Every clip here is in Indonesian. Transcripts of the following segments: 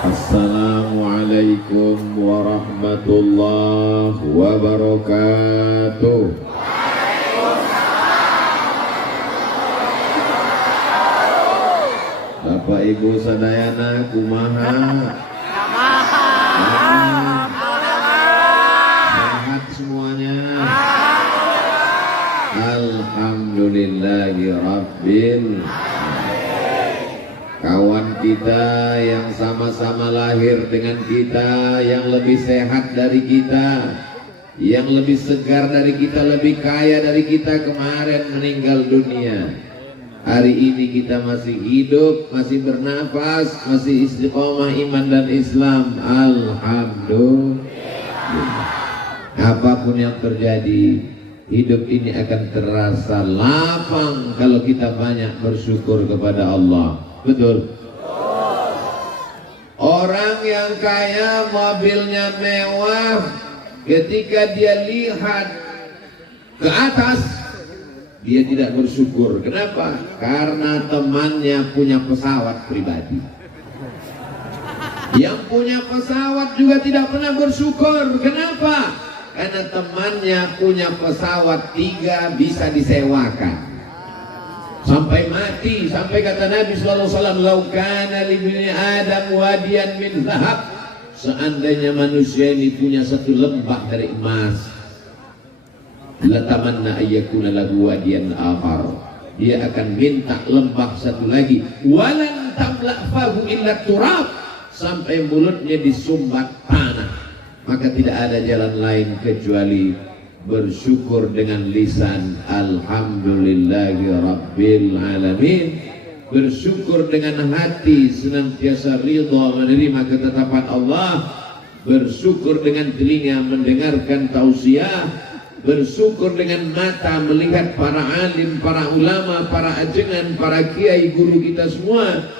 Assalamualaikum warahmatullahi wabarakatuh. Bapak Ibu sadayana kumaha? Sehat semuanya? Alhamdulillahi rabbil. Kawan kita yang sama-sama lahir dengan kita, yang lebih sehat dari kita, yang lebih segar dari kita, lebih kaya dari kita, kemarin meninggal dunia. Hari ini kita masih hidup, masih bernafas, masih istiqomah iman dan Islam. Alhamdulillah. Apapun yang terjadi, hidup ini akan terasa lapang kalau kita banyak bersyukur kepada Allah. Betul. Orang yang kaya, mobilnya mewah, ketika dia lihat ke atas, dia tidak bersyukur. Kenapa? Karena temannya punya pesawat pribadi. Yang punya pesawat juga tidak pernah bersyukur. Kenapa? Karena temannya punya pesawat 3 bisa disewakan sampai mati. Sampai kata Nabi sallallahu alaihi wasallam, "Lau kana li ibni Adam wadiyan min dhahab." Seandainya manusia ini punya satu lembah dari emas, la tamanna ayyakuna lahu wadiyan akhar. Dia akan minta lembah satu lagi. Walan tamla fahu illa turab. Sampai mulutnya disumbat tanah. Maka tidak ada jalan lain kecuali bersyukur dengan lisan alhamdulillahi rabbil alamin, bersyukur dengan hati senantiasa ridha menerima ketetapan Allah, bersyukur dengan telinga mendengarkan tausiah, bersyukur dengan mata melihat para alim, para ulama, para ajengan, para kiai guru kita semua,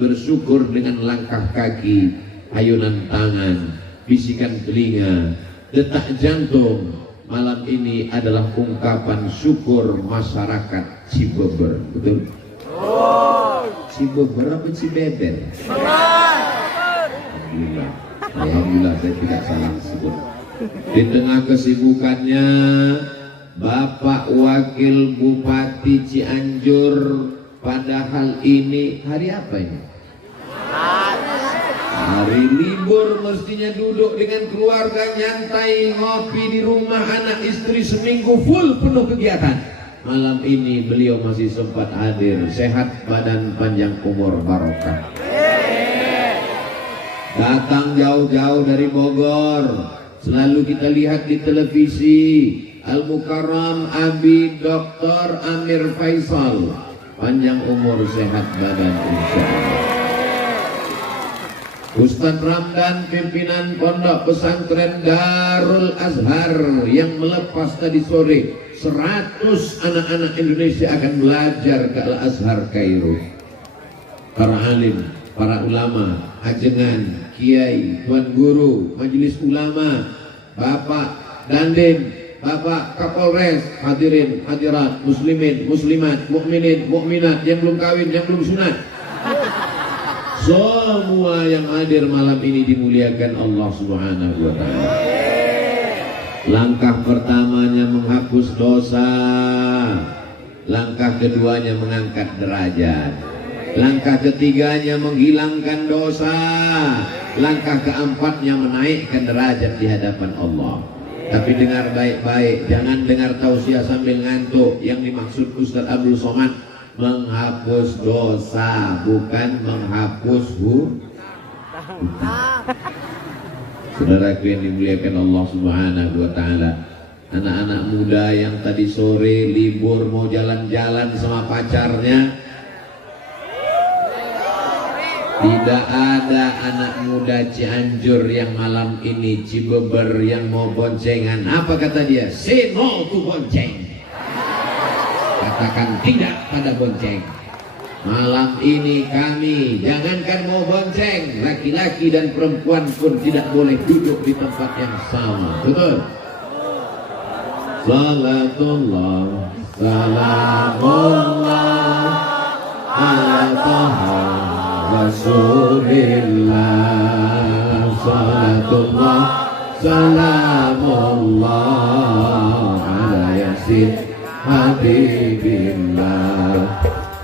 bersyukur dengan langkah kaki, ayunan tangan, bisikan telinga, detak jantung. Malam ini adalah ungkapan syukur masyarakat Cibeber. Betul? Cibeber apa Cibeber? Alhamdulillah. Alhamdulillah saya tidak salah sebut. Di tengah kesibukannya, Bapak Wakil Bupati Cianjur, padahal ini hari apa ini? Hari libur, mestinya duduk dengan keluarga, nyantai, ngopi di rumah anak istri, seminggu full penuh kegiatan. Malam ini beliau masih sempat hadir, sehat badan, panjang umur, barokah. Datang jauh-jauh dari Bogor, selalu kita lihat di televisi, Al-Mukarram Abi Dr. Amir Faisal, panjang umur, sehat badan, insyaallah. Ustaz Ramdan, pimpinan Pondok Pesantren Darul Azhar, yang melepas tadi sore 100 anak-anak Indonesia akan belajar ke Al-Azhar Kairo. Para alim, para ulama, ajengan, kiai, tuan guru, majelis ulama, Bapak Dandim, Bapak Kapolres, hadirin, hadirat, muslimin, muslimat, mukminin, mukminat, yang belum kawin, yang belum sunat, semua yang hadir malam ini dimuliakan Allah Subhanahu wa ta'ala. Langkah pertamanya menghapus dosa, langkah keduanya mengangkat derajat, langkah ketiganya menghilangkan dosa, langkah keempatnya menaikkan derajat di hadapan Allah. Tapi dengar baik-baik, jangan dengar tausiah sambil ngantuk. Yang dimaksud Ustaz Abdul Somad menghapus dosa, bukan menghapus Saudaraku yang dimuliakan Allah Subhanahu wa taala, anak-anak muda yang tadi sore libur mau jalan-jalan sama pacarnya, tidak ada anak muda Cianjur yang malam ini Cibeber yang mau boncengan. Apa kata dia? Say no to bonceng. Katakan tidak pada bonceng. Malam ini kami jangankan mau bonceng, laki-laki dan perempuan pun tidak boleh duduk di tempat yang sama. Betul? Salatullah, salamullah ala taha Rasulillah. Salatullah, salamullah ala yasin habibillah.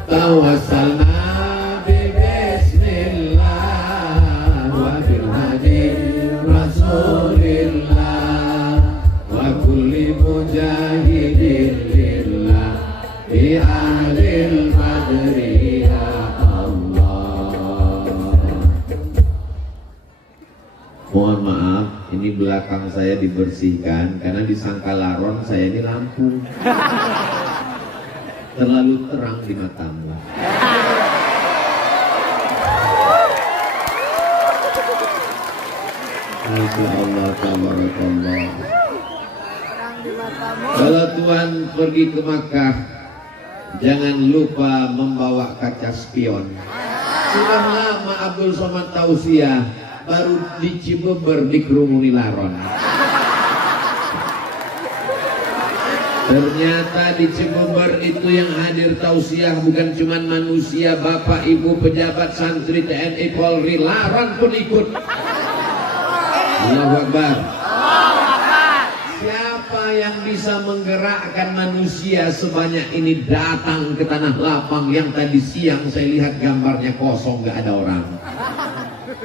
Tawassalna bi bismillah wa bil hadi Rasulillah wa kulli mujahidin lillah bi ahlil badri ya Allah. Mohon maaf, ini belakang saya dibersihkan karena disangka laron saya ini lampu. Terlalu terang di matamu. Masya Allah, tabarakallah. Kalau Tuhan pergi ke Makkah, jangan lupa membawa kaca spion. Sudah lama Abdul Somad tausiah, baru di Cibeber dikerumuni laron. Ternyata di Cibeber itu yang hadir tausiah bukan cuma manusia, bapak, ibu, pejabat, santri, TNI, Polri, laron pun ikut. Allahu Akbar. Siapa yang bisa menggerakkan manusia sebanyak ini datang ke tanah lapang yang tadi siang saya lihat gambarnya kosong, gak ada orang.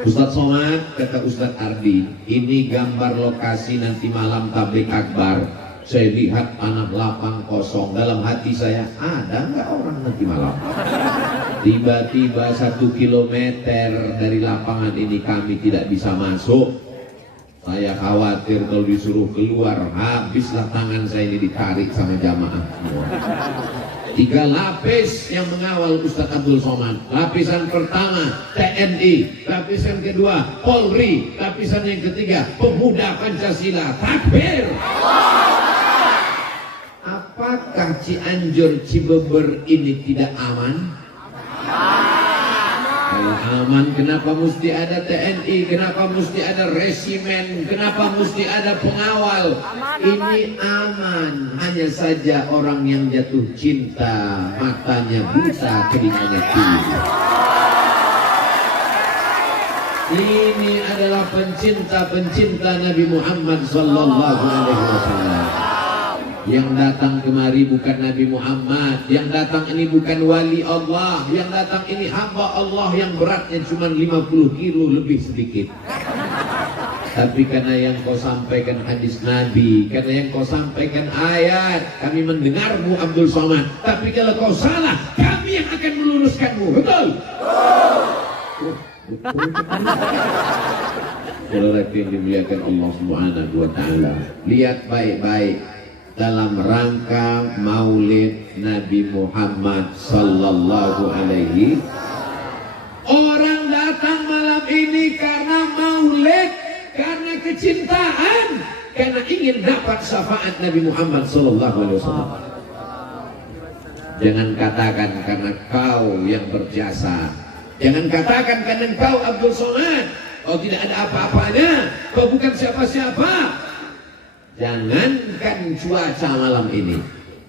Ustadz Somad, kata Ustadz Ardi, ini gambar lokasi nanti malam tablik akbar. Saya lihat tanah lapang kosong, dalam hati saya, ada nggak orang nanti malam? Tiba-tiba 1 kilometer dari lapangan ini kami tidak bisa masuk. Saya khawatir kalau disuruh keluar, habislah tangan saya ini ditarik sama jamaah. 3 lapis yang mengawal Ustadz Abdul Somad. Lapisan pertama TNI, lapisan kedua Polri, lapisan yang ketiga pemuda Pancasila. Takbir! Apakah Cianjur Cibeber ini tidak aman? Kalau aman, kenapa mesti ada TNI? Kenapa mesti ada resimen? Kenapa mesti ada pengawal? Ini aman. Hanya saja orang yang jatuh cinta, matanya buta, telinganya tuli. Ini adalah pencinta-pencinta Nabi Muhammad sallallahu alaihi wasallam. Yang datang kemari bukan Nabi Muhammad, yang datang ini bukan wali Allah, yang datang ini hamba Allah yang beratnya cuma 50 kilo lebih sedikit. Tapi karena yang kau sampaikan hadis Nabi, karena yang kau sampaikan ayat, kami mendengarmu Abdul Somad. Tapi kalau kau salah, kami yang akan meluruskanmu. Betul? Kalau yang dimuliakan Allah Subhanahu wa taala, lihat baik-baik. Dalam rangka maulid Nabi Muhammad sallallahu alaihi, orang datang malam ini karena maulid, karena kecintaan, karena ingin dapat syafaat Nabi Muhammad sallallahu alaihi wasallam. Jangan katakan karena kau yang berjasa, jangan katakan karena kau Abdul Somad, kau tidak ada apa-apanya, kau bukan siapa-siapa. Jangankan cuaca malam ini,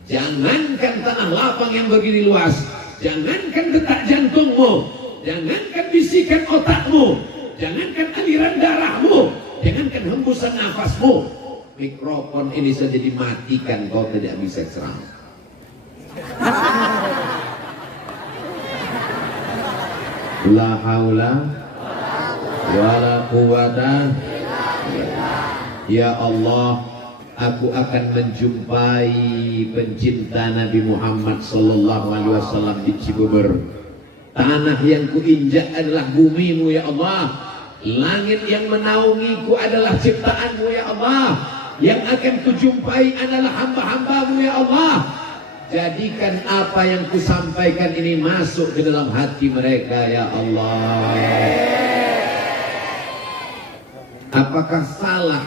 jangankan tanah lapang yang begini luas, jangankan detak jantungmu, jangankan bisikan otakmu, jangankan aliran darahmu, jangankan hembusan nafasmu, mikrofon ini saja dimatikan, kau tidak bisa ceramah. La haula wala quwata. Ya Allah, aku akan menjumpai pencinta Nabi Muhammad sallallahu alaihi wasallam di Cibeber. Tanah yang kuinjak adalah bumimu ya Allah. Langit yang menaungiku adalah ciptaanmu ya Allah. Yang akan kujumpai adalah hamba-hambamu ya Allah. Jadikan apa yang kusampaikan ini masuk ke dalam hati mereka ya Allah. Apakah salah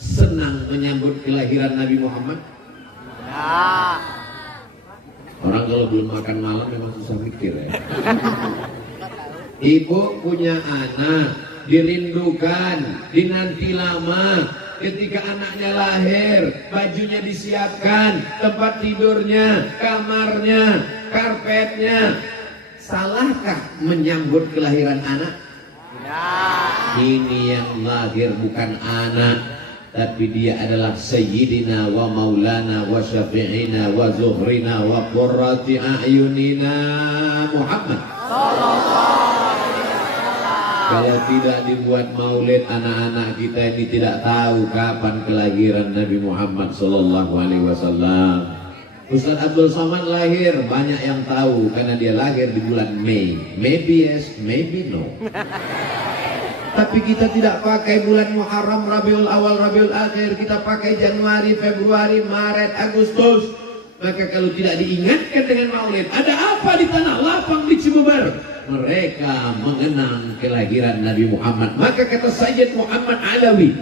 senang menyambut kelahiran Nabi Muhammad? Ya. Orang kalau belum makan malam memang susah mikir ya. Ibu punya anak, dirindukan, dinanti lama. Ketika anaknya lahir, bajunya disiapkan, tempat tidurnya, kamarnya, karpetnya. Salahkah menyambut kelahiran anak? Ya. Ini yang lahir bukan anak, tapi dia adalah Sayyidina wa Maulana wa Syafi'ina wa Zuhrina wa Qurrati A'yunina Muhammad. Kalau tidak dibuat maulid, anak-anak kita ini tidak tahu kapan kelahiran Nabi Muhammad Sallallahu Alaihi Wasallam. Ustaz Abdul Somad lahir, banyak yang tahu karena dia lahir di bulan Mei. Maybe yes, maybe no. Tapi kita tidak pakai bulan Muharram, Rabiul Awal, Rabiul Akhir. Kita pakai Januari, Februari, Maret, Agustus. Maka kalau tidak diingatkan dengan maulid, ada apa di tanah lapang di Cibubur? Mereka mengenang kelahiran Nabi Muhammad. Maka kata Sayyid Muhammad Alawi,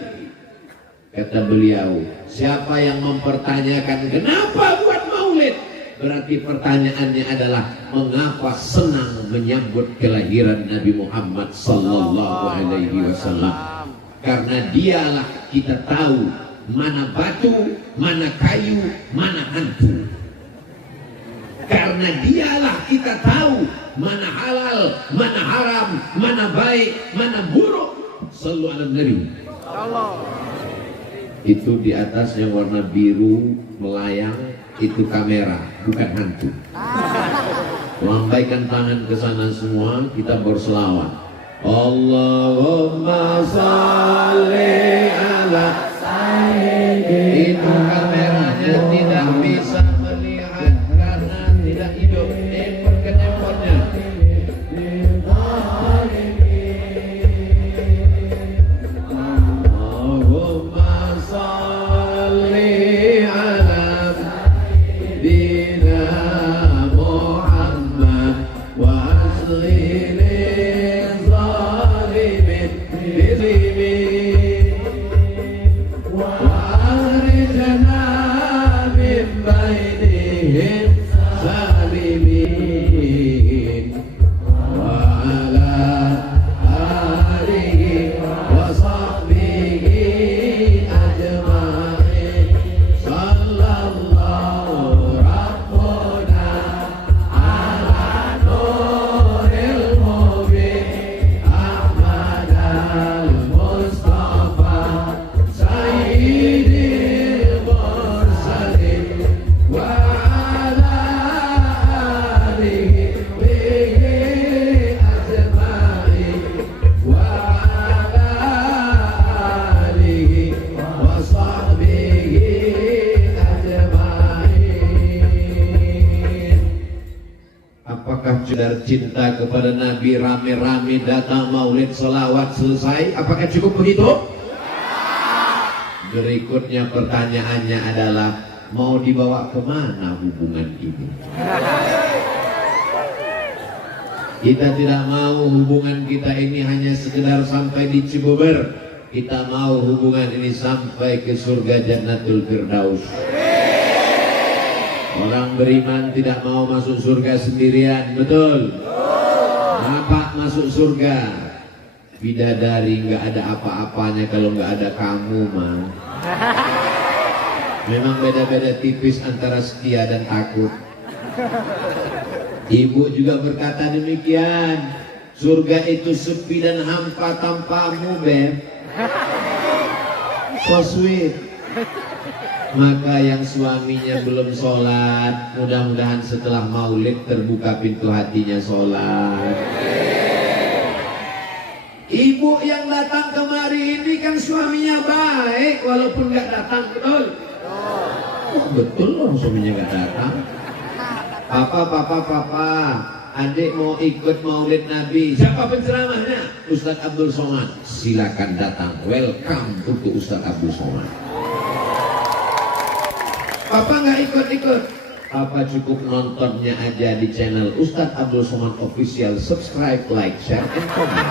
kata beliau, siapa yang mempertanyakan kenapa buat maulid, berarti pertanyaannya adalah mengapa senang menyambut kelahiran Nabi Muhammad Sallallahu Alaihi Wasallam. Karena dialah kita tahu mana batu, mana kayu, mana hantu. Karena dialah kita tahu mana halal, mana haram, mana baik, mana buruk. Sallu ala Nabi. Itu di atas yang warna biru melayang, itu kamera, bukan hantu. Lambaikan tangan ke sana semua, kita berselawat. Allahumma salli ala sayyidina. Itu kameranya tidak bisa melihat karena tidak hidup. Handphone ke handphonenya. Allahumma salli ala sayyidina Muhammad wa aslil zalimin bizlimin wa akhrijna min bainihim salimin wa ala alihi wa sahbihi ajma'in. Sallallahu rabbuna ala nuril mubin Ahmad al-Mustafa sayyidil mursalin wa ala alihi bihi ajma'in wa ala alihi wa sahbihi ajma'in. Apakah saudara cinta kepada Nabi rame-rame datang maulid selawat selesai? Apakah cukup begitu? Berikutnya pertanyaannya adalah mau dibawa kemana hubungan ini? Kita tidak mau hubungan kita ini hanya sekedar sampai di Cibubur. Kita mau hubungan ini sampai ke surga Jannatul Firdaus. Orang beriman tidak mau masuk surga sendirian, betul? Bapak masuk surga, bidadari nggak ada apa-apanya kalau nggak ada kamu, mah. Memang beda-beda tipis antara setia dan takut. Ibu juga berkata demikian. Surga itu sepi dan hampa tanpamu, Beb. So sweet. Maka yang suaminya belum sholat, mudah-mudahan setelah maulid terbuka pintu hatinya sholat. Ibu yang datang kemari ini kan suaminya baik, walaupun nggak datang, betul? Oh, betul loh suaminya nggak datang. Papa, adik mau ikut maulid Nabi, siapa penceramahnya? Ustaz Abdul Somad. Silakan datang, welcome untuk Ustaz Abdul Somad. Papa nggak ikut-ikut, Papa cukup nontonnya aja di channel Ustaz Abdul Somad Official. Subscribe, like, share, and comment.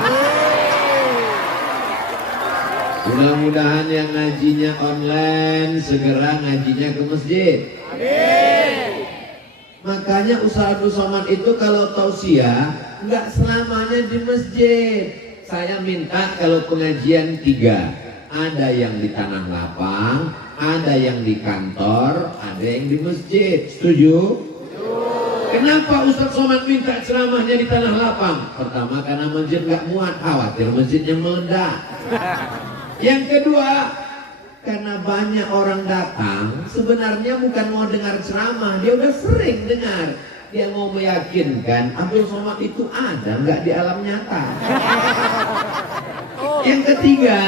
Mudah-mudahan yang ngajinya online segera ngajinya ke masjid. Amin. Makanya Ustaz Abdul Somad itu kalau tausiah nggak selamanya di masjid. Saya minta kalau pengajian 3, ada yang di tanah lapang, ada yang di kantor, ada yang di masjid. Setuju? Kenapa Ustaz Somad minta ceramahnya di tanah lapang? Pertama karena masjid nggak muat, khawatir masjidnya meledak. Yang kedua, karena banyak orang datang, sebenarnya bukan mau dengar ceramah, dia udah sering dengar. Dia mau meyakinkan Abdul Somad itu ada, nggak di alam nyata. Yang ketiga,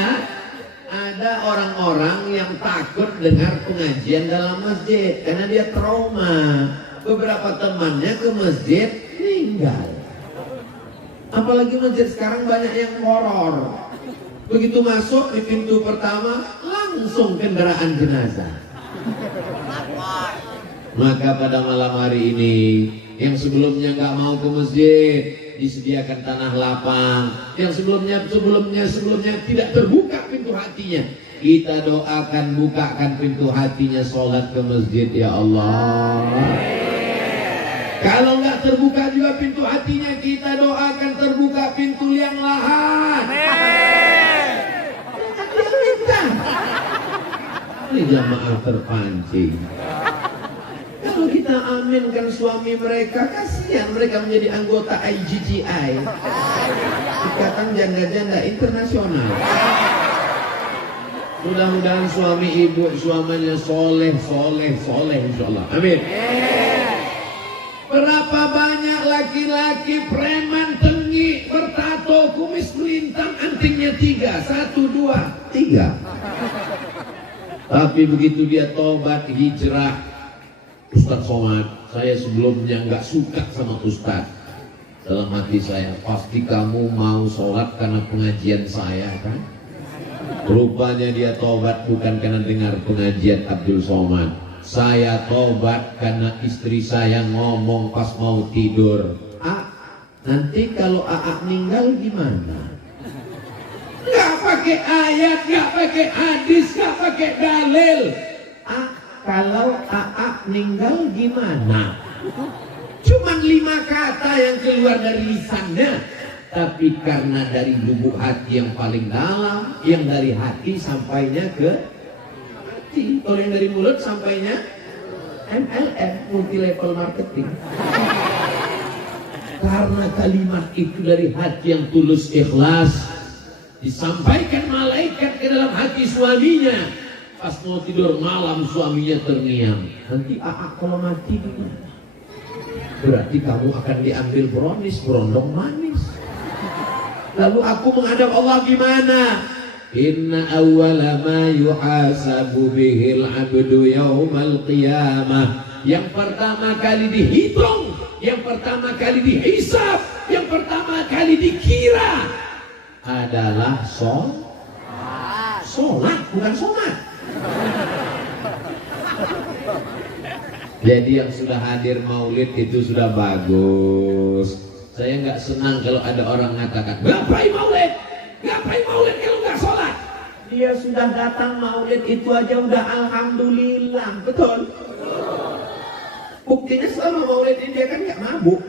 ada orang-orang yang takut dengar pengajian dalam masjid karena dia trauma. Beberapa temannya ke masjid meninggal. Apalagi masjid sekarang banyak yang horor. Begitu masuk di pintu pertama langsung kendaraan jenazah. Maka pada malam hari ini yang sebelumnya nggak mau ke masjid disediakan tanah lapang, yang sebelumnya tidak terbuka pintu hatinya, kita doakan bukakan pintu hatinya sholat ke masjid ya Allah. Kalau nggak terbuka juga pintu hatinya, kita doakan terbuka pintu liang lahat. Ini jamaah terpancing. Kalau kita aminkan suami mereka, kasihan mereka menjadi anggota IGGI, Ikatan Janda-Janda Internasional. Mudah-mudahan suami ibu suaminya soleh insyaallah. Amin. Berapa banyak laki-laki preman tengi bertato kumis melintang antingnya 3, 1, 2, 3. Tapi begitu dia tobat hijrah, Ustaz Somad, saya sebelumnya nggak suka sama Ustaz. Dalam hati saya, pasti kamu mau sholat karena pengajian saya kan? Rupanya dia tobat bukan karena dengar pengajian Abdul Somad. Saya tobat karena istri saya ngomong pas mau tidur, nanti kalau Aa meninggal gimana? Nggak pakai ayat, nggak pakai hadis, nggak pakai dalil. Kalau Aa meninggal gimana? Cuman 5 kata yang keluar dari lisannya, tapi karena dari lubuk hati yang paling dalam, yang dari hati sampainya ke hati. Kalau yang dari mulut sampainya MLM, multi level marketing. Karena kalimat itu dari hati yang tulus ikhlas, disampaikan malaikat ke dalam hati suaminya. Pas mau tidur malam suaminya terngiang, nanti kalau mati gimana? Berarti kamu akan diambil berondong manis. Lalu aku menghadap Allah gimana? Inna awwala ma yuhasabu bihil abdu yaumal qiyamah. Yang pertama kali dihitung, yang pertama kali dihisab, yang pertama kali dikira adalah sholat, bukan sholat. Jadi yang sudah hadir maulid itu sudah bagus. Saya nggak senang kalau ada orang mengatakan ngapain maulid kalau nggak sholat. Dia sudah datang maulid itu aja udah alhamdulillah, betul? Buktinya selama maulid ini dia kan nggak mabuk,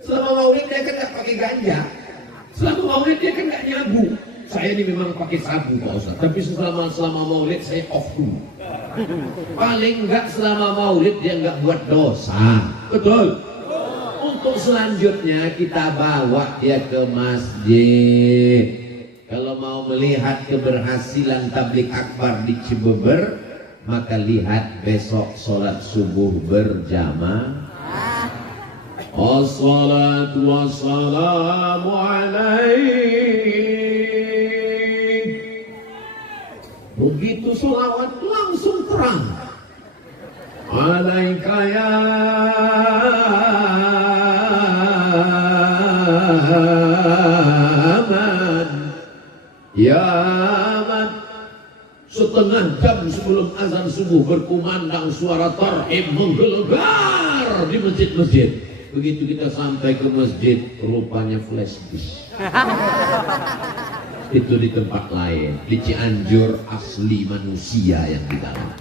selama maulid dia kan nggak pakai ganja, selama maulid dia kan nggak nyabu. Saya ini memang pakai sabu Pak Ustaz, tapi selama maulid saya off dulu. Paling enggak selama maulid dia enggak buat dosa, betul? Untuk selanjutnya kita bawa dia ke masjid. Kalau mau melihat keberhasilan tablik akbar di Cibeber, maka lihat besok sholat subuh berjamaah. Assalatu wassalamu alaihi. Begitu sholawat langsung terang. Alaika ya setengah jam sebelum azan subuh berkumandang suara tarhim menggelegar di masjid-masjid. Begitu kita sampai ke masjid, rupanya flash disk. Itu di tempat lain, di Cianjur asli manusia yang di dalam.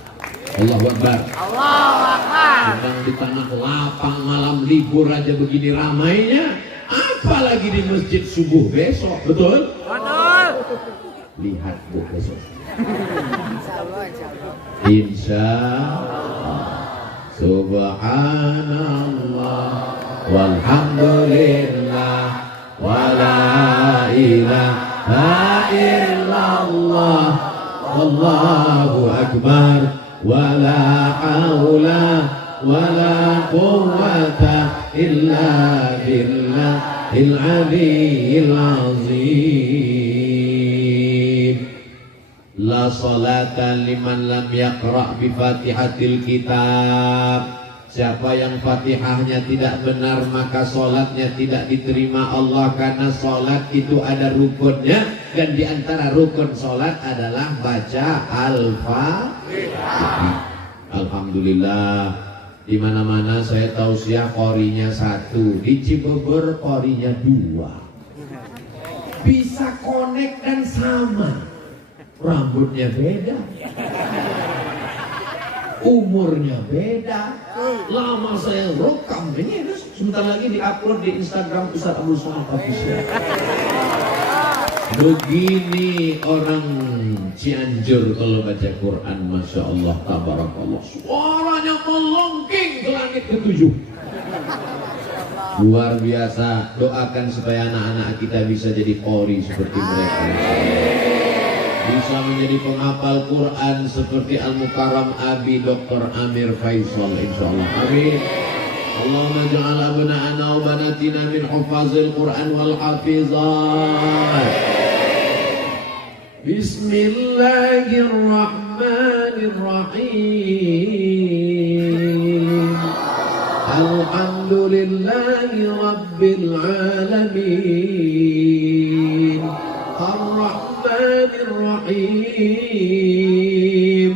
Allahu Akbar. Allahu Akbar. Sedang di tanah lapang malam libur aja begini ramainya, apalagi di masjid subuh besok, betul? Betul. Lihat bu besok. Insya Allah. Subhanallah walhamdulillah wala ilaha illallah wallahu akbar wala haula wala quwwata illa billahil aliyyil azim. La salata liman lam yaqra' bi fatihatil kitab. Siapa yang fatihahnya tidak benar maka salatnya tidak diterima Allah, karena salat itu ada rukunnya, dan di antara rukun salat adalah baca Al-Fatihah. Alhamdulillah, di mana-mana saya tausiah qorinya 1, di Cibubur qorinya 2. Bisa connect dan sama. Rambutnya beda, umurnya beda. Lama saya rekam ini, sebentar lagi diupload di Instagram Ustaz Abdul Somad Official. Begini orang Cianjur kalau baca Quran, masya Allah, tabarakallah, suaranya melengking ke langit ke-7. Luar biasa. Doakan supaya anak-anak kita bisa jadi qori seperti mereka, bisa menjadi penghafal Quran seperti Al-Mukarram Abi Dr. Amir Faisal, insyaallah. Amin. Allahumma ja'al abna'ana wa banatina min hufazil Quran wal hafizat. Bismillahirrahmanirrahim. Alhamdulillahi rabbil alamin. Ar-Rahmanir-Rahim.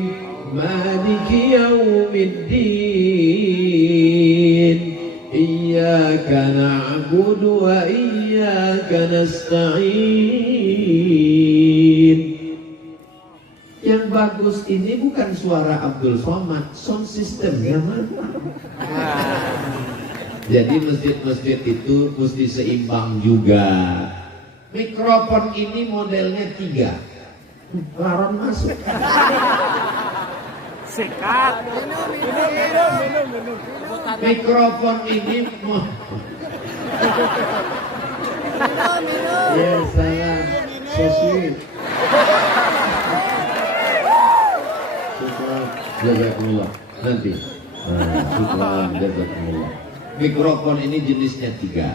Maliki yaumiddin. Iyyaka na'budu wa iyyaka nasta'in. Yang bagus ini bukan suara Abdul Somad, sound systemnya mana? Jadi masjid-masjid itu mesti seimbang juga. Mikrofon ini modelnya 3. Laron masuk. Sikat. Minum. Mikrofon ini ya saya so sweet. Syukran jazakumullah. Nanti. Syukran jazakumullah. Mikrofon ini jenisnya 3.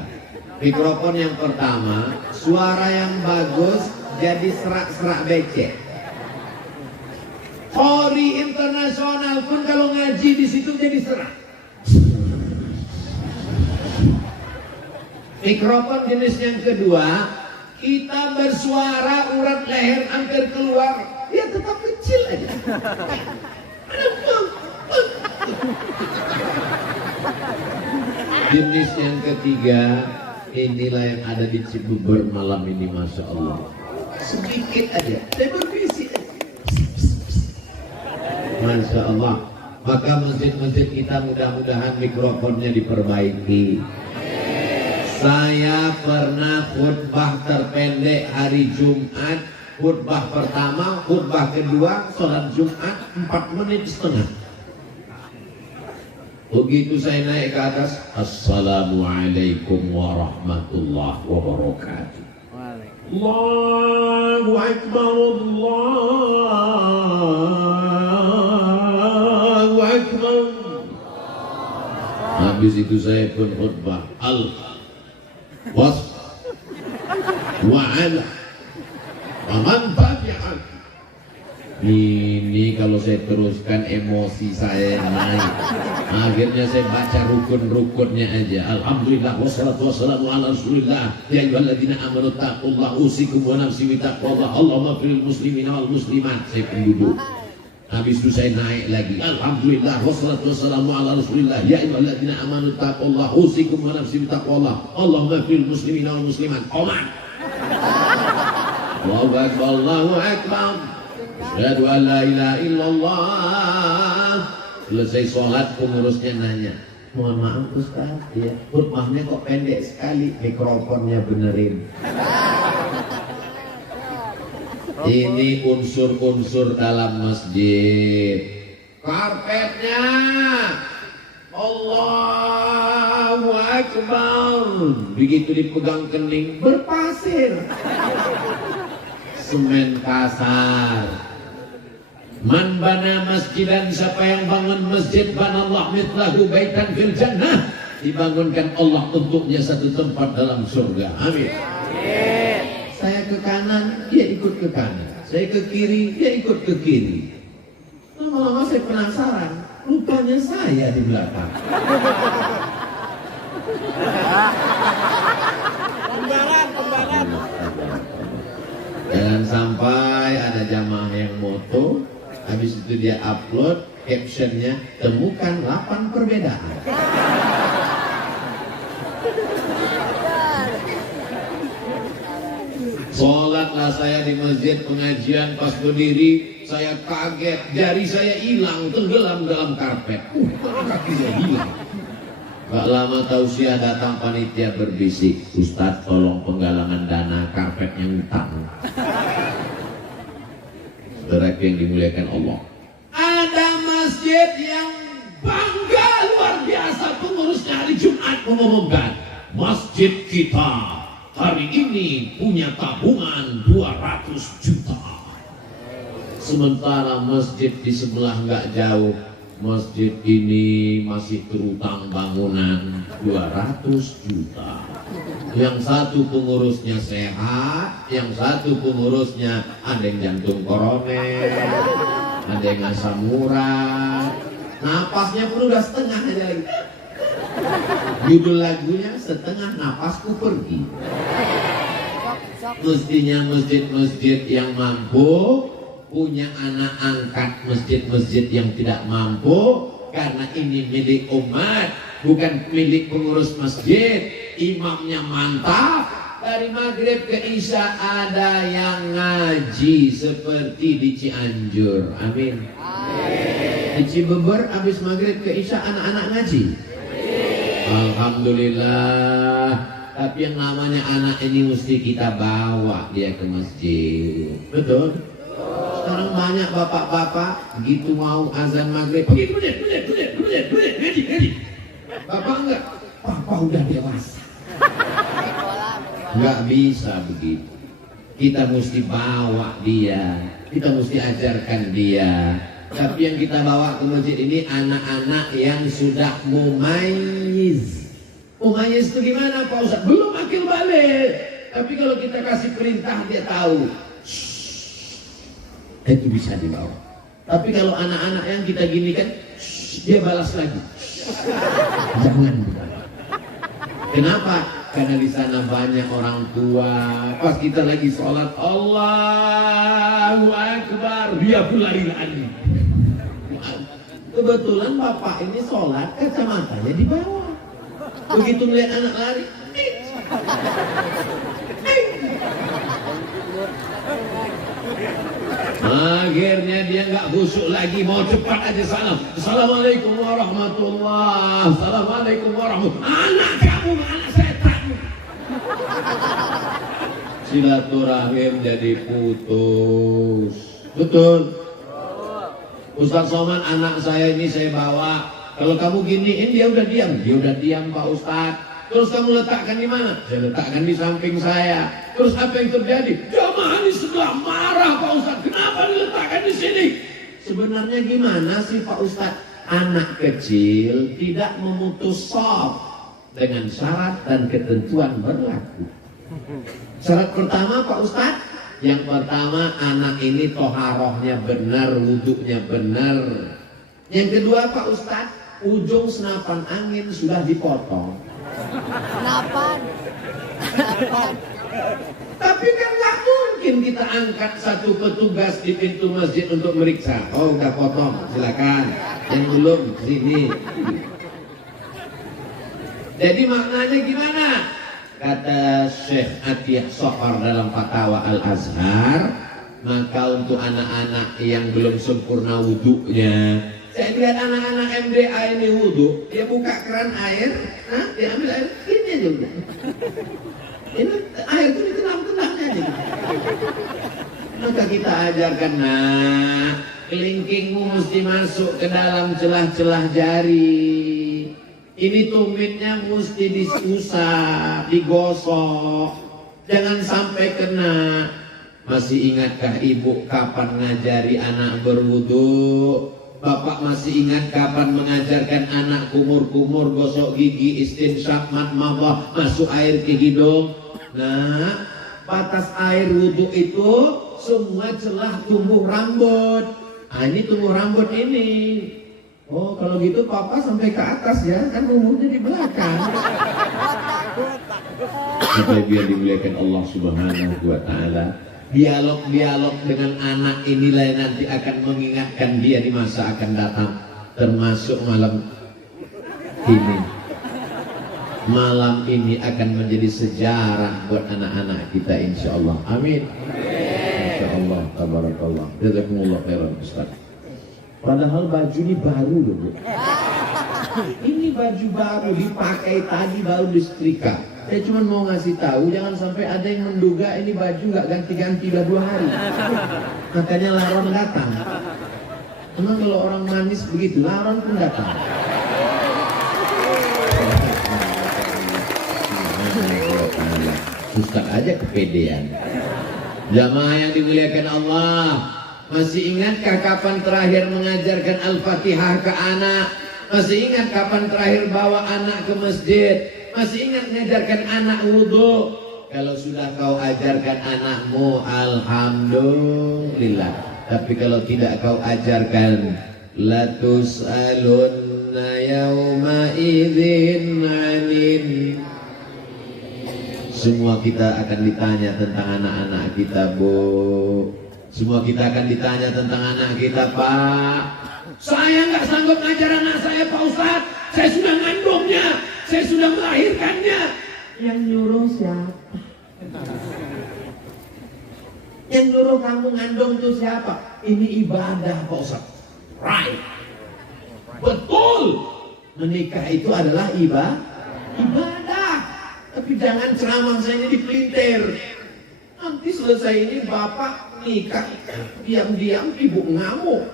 Mikrofon yang pertama, suara yang bagus jadi serak-serak becek. Qori internasional pun kalau ngaji di situ jadi serak. Mikrofon jenis yang kedua, kita bersuara urat leher hampir keluar, ya tetap kecil aja. Jenis yang ketiga, inilah yang ada di Cibubur malam ini, masya Allah. Sedikit aja, saya berbisik aja. Masya Allah. Maka masjid-masjid kita mudah-mudahan mikrofonnya diperbaiki. Saya pernah khutbah terpendek hari Jumat. Khutbah pertama, khutbah kedua, sholat Jumat 4 menit setengah. Begitu saya naik ke atas, Assalamualaikum warahmatullahi wabarakatuh. Allahu Akbar, Allahu Akbar. Habis itu saya pun khutbah was wa ala wa man tabi'an Ini kalau saya teruskan emosi saya naik. Akhirnya saya baca rukun-rukunnya aja. Alhamdulillah wassalatu wassalamu ala Rasulillah. Ya ayyuhalladzina amanu taqullaha usikum wa nafsi bi taqwallah. Allahumma firil muslimina wal muslimat. Saya penduduk. Habis itu saya naik lagi. Alhamdulillah wassalatu wassalamu ala Rasulillah. Ya ayyuhalladzina amanu taqullaha usikum wa nafsi bi taqwallah. Allahumma firil muslimina wal muslimat. Qoman. Allahu akbar, Allahu akbar. Asyhadu an la ilaha illallah. Selesai sholat pengurusnya nanya, mohon maaf Ustaz, ya, khutbahnya kok pendek sekali, mikrofonnya benerin. Ini unsur-unsur dalam masjid. Karpetnya Allahu Akbar, begitu dipegang kening berpasir, semen kasar. Man bana masjidan, siapa yang bangun masjid, banallah mithlahu baitan fil jannah, dibangunkan Allah untuknya satu tempat dalam surga. Amin. Saya ke kanan, dia ikut ke kanan. Saya ke kiri, dia ikut ke kiri. Lama-lama saya penasaran, rupanya saya di belakang. Kembaran. Jangan sampai ada jamaah yang moto, habis itu dia upload captionnya, temukan 8 perbedaan. Sholatlah saya di masjid pengajian, pas berdiri saya kaget, jari saya hilang, tenggelam dalam karpet. Kaki saya hilang. Gak lama tausiah datang panitia berbisik, Ustadz tolong penggalangan dana karpetnya utang. Saudara yang dimuliakan Allah, ada masjid yang bangga luar biasa, pengurusnya hari Jumat mengumumkan, masjid kita hari ini punya tabungan 200 juta. Sementara masjid di sebelah nggak jauh, masjid ini masih terutang bangunan 200 juta. Yang satu pengurusnya sehat, yang satu pengurusnya ada yang jantung koroner, ada yang asam urat, napasnya pun udah setengah aja lagi. Judul lagunya setengah napasku pergi. Mestinya masjid-masjid yang mampu punya anak angkat masjid-masjid yang tidak mampu, karena ini milik umat, bukan milik pengurus masjid. Imamnya mantap, dari maghrib ke isya ada yang ngaji seperti di Cianjur. Amin. Di Cibubur habis maghrib ke isya anak-anak ngaji. Alhamdulillah. Tapi yang namanya anak ini mesti kita bawa dia ke masjid. Betul? Sekarang banyak bapak-bapak gitu mau azan maghrib, pergi ngaji. Bapak enggak, bapak udah dewasa. Enggak bisa begitu. Kita mesti bawa dia, kita mesti ajarkan dia. Tapi yang kita bawa ke masjid ini anak-anak yang sudah mumayyiz. Mumayyiz itu gimana Pak Ustaz? Belum akil balik. Tapi kalau kita kasih perintah dia tahu. Itu bisa dibawa. Tapi kalau anak-anak yang kita gini kan, dia balas lagi. Jangan. Kenapa? Karena di sana banyak orang tua. Pas kita lagi sholat, Allahu Akbar, dia pun lari-lari. Kebetulan bapak ini sholat, kacamatanya di bawah. Begitu melihat anak lari, akhirnya dia nggak khusyuk lagi, mau cepat aja salam. Assalamualaikum warahmatullahi. Assalamualaikum warahmatullahi. Anak kamu, anak setan. Silaturahim jadi putus. Betul. Ustaz Somad, anak saya ini saya bawa. Kalau kamu giniin dia udah diam. Dia udah diam Pak Ustaz. Terus kamu letakkan di mana? Saya letakkan di samping saya. Terus apa yang terjadi? Jamaah di sebelah marah Pak Ustaz. Kenapa diletakkan di sini? Sebenarnya gimana sih Pak Ustaz? Anak kecil tidak memutus shaf dengan syarat dan ketentuan berlaku. Syarat pertama Pak Ustaz, Yang pertama, anak ini toharohnya benar, wudhunya benar. Yang kedua, Pak Ustadz, ujung senapan angin sudah dipotong. Senapan. Tapi kan nggak mungkin kita angkat satu petugas di pintu masjid untuk meriksa. Oh, udah potong, silakan. Yang belum, sini. Jadi maknanya gimana? Kata Syekh Atiyah Sohar dalam Fatwa Al-Azhar, maka untuk anak-anak yang belum sempurna wudhunya, saya lihat anak-anak MDA ini wudhu, dia buka keran air, dia ambil air, ini aja udah. Ini air itu ditenang-tenangnya aja. Maka kita ajarkan, kelingkingmu mesti masuk ke dalam celah-celah jari. Ini tumitnya mesti diusap, digosok, jangan sampai kena. Masih ingatkah ibu kapan ngajari anak berwudu? Bapak masih ingat kapan mengajarkan anak kumur-kumur gosok gigi, istinsyak, madmadah, masuk air ke hidung? Nah, batas air wudu itu semua celah tumbuh rambut. Ini tumbuh rambut ini. Oh, kalau gitu papa sampai ke atas ya, kan umurnya di belakang. Supaya biar dimuliakan Allah Subhanahu wa Ta'ala. Dialog-dialog dengan anak inilah yang nanti akan mengingatkan dia di masa akan datang, termasuk malam ini. Malam ini akan menjadi sejarah buat anak-anak kita, insya Allah. Amin. Insya Allah. Tabarakallah. Jazakumullah khairan Ustaz. Padahal baju ini baru loh, Bu. Ini baju baru dipakai tadi, baru disetrika. Saya cuma mau ngasih tahu, jangan sampai ada yang menduga ini baju nggak ganti-ganti udah 2 hari. Makanya laron datang. Memang kalau orang manis begitu, laron pun datang. Ustaz aja kepedean. Jamaah yang dimuliakan Allah, masih ingatkah kapan terakhir mengajarkan Al-Fatihah ke anak? Masih ingat kapan terakhir bawa anak ke masjid? Masih ingat mengajarkan anak wudhu? Kalau sudah kau ajarkan anakmu, alhamdulillah. Tapi kalau tidak kau ajarkan, la tus'alunna yawma idzin 'anil. Semua kita akan ditanya tentang anak-anak kita, Bu. Semua kita akan ditanya tentang anak kita, Pak. Saya nggak sanggup ngajar anak saya, Pak Ustadz. Saya sudah ngandungnya, saya sudah melahirkannya. Yang nyuruh siapa? Yang nyuruh kamu ngandung itu siapa? Ini ibadah, Pak Ustadz. Right. Betul. Menikah itu adalah ibadah. Tapi jangan ceramah saya ini dipelintir. Nanti selesai ini bapak nikah, diam-diam ibu ngamuk.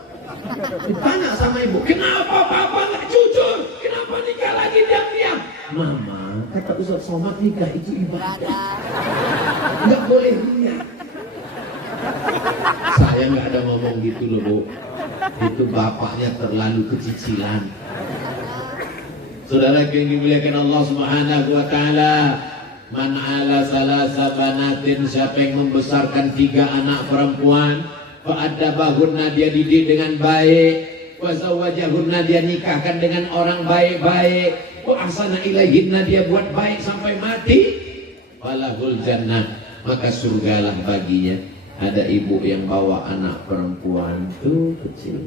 Ditanya sama ibu, kenapa bapak nggak jujur? Kenapa nikah lagi diam-diam? Mama, kata Ustaz Somad, nikah itu ibadah. Nggak boleh niat. Saya nggak ada ngomong gitu loh, Bu. Itu bapaknya terlalu kecicilan. Saudara yang dimuliakan Allah Subhanahu wa Ta'ala, man ala salasa banatin, siapa yang membesarkan 3 anak perempuan, fa'addabahunna, dia didik dengan baik, wa zawwajahunna, dia nikahkan dengan orang baik-baik, wa ahsana ilaihinna, dia buat baik sampai mati, falahul jannah, maka surgalah baginya. Ada ibu yang bawa anak perempuan tuh kecil,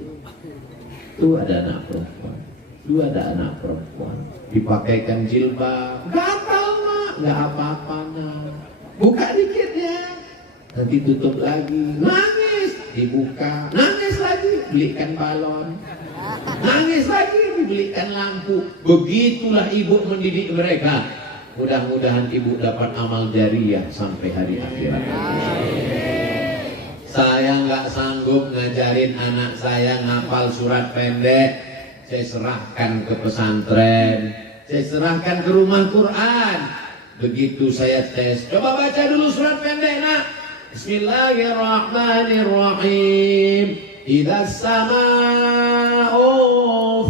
tuh ada anak perempuan, tuh ada anak perempuan, dipakaikan jilbab, gatal mak, nggak apa-apa nak, buka dikit ya, nanti tutup lagi, nangis, dibuka, nangis lagi, belikan balon, nangis lagi, dibelikan lampu. Begitulah ibu mendidik mereka. Mudah-mudahan ibu dapat amal jariyah sampai hari akhirat. Saya nggak sanggup ngajarin anak saya ngapal surat pendek. Saya serahkan ke pesantren, saya serahkan ke rumah Quran. Begitu saya tes, coba baca dulu surat pendek nak. Bismillahirrahmanirrahim. Idzas samaa'u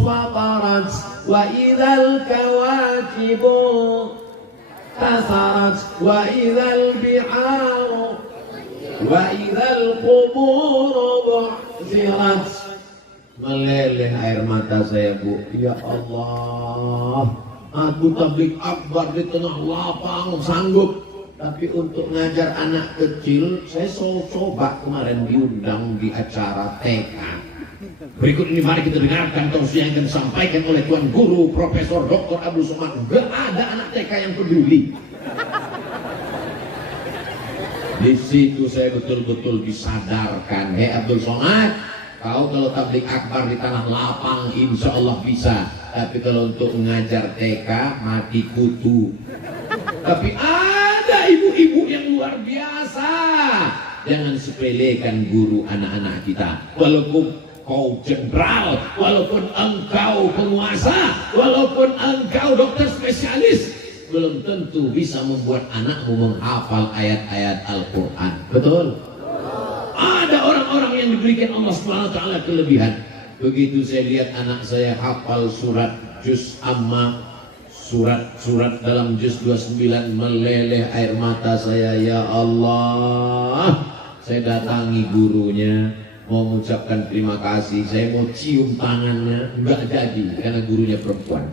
fatarat wa idzal kawakibu tasarat wa idzal biharu Wa idzal qubur bu'thirat. Meleleh air mata saya, Bu. Ya Allah, aku tabligh akbar di tengah lapang sanggup, tapi untuk ngajar anak kecil saya coba kemarin diundang di acara TK. Berikut ini mari kita dengarkan tausiah yang disampaikan oleh Tuan Guru Profesor Dr. Abdul Somad. Gak ada anak TK yang peduli. Di situ saya betul-betul disadarkan, hei Abdul Somad, kau kalau tabligh akbar di tanah lapang insya Allah bisa, tapi kalau untuk mengajar TK mati kutu. Tapi ada ibu-ibu yang luar biasa. Jangan sepelekan guru anak-anak kita. Walaupun kau jenderal, walaupun engkau penguasa, walaupun engkau dokter spesialis, belum tentu bisa membuat anakmu menghafal ayat-ayat Al-Quran. Betul? Ada orang-orang yang diberikan Allah SWT kelebihan. Begitu saya lihat anak saya hafal surat juz amma, surat dalam juz 29, meleleh air mata saya. Ya Allah, saya datangi gurunya, mau mengucapkan terima kasih, saya mau cium tangannya, enggak jadi karena gurunya perempuan.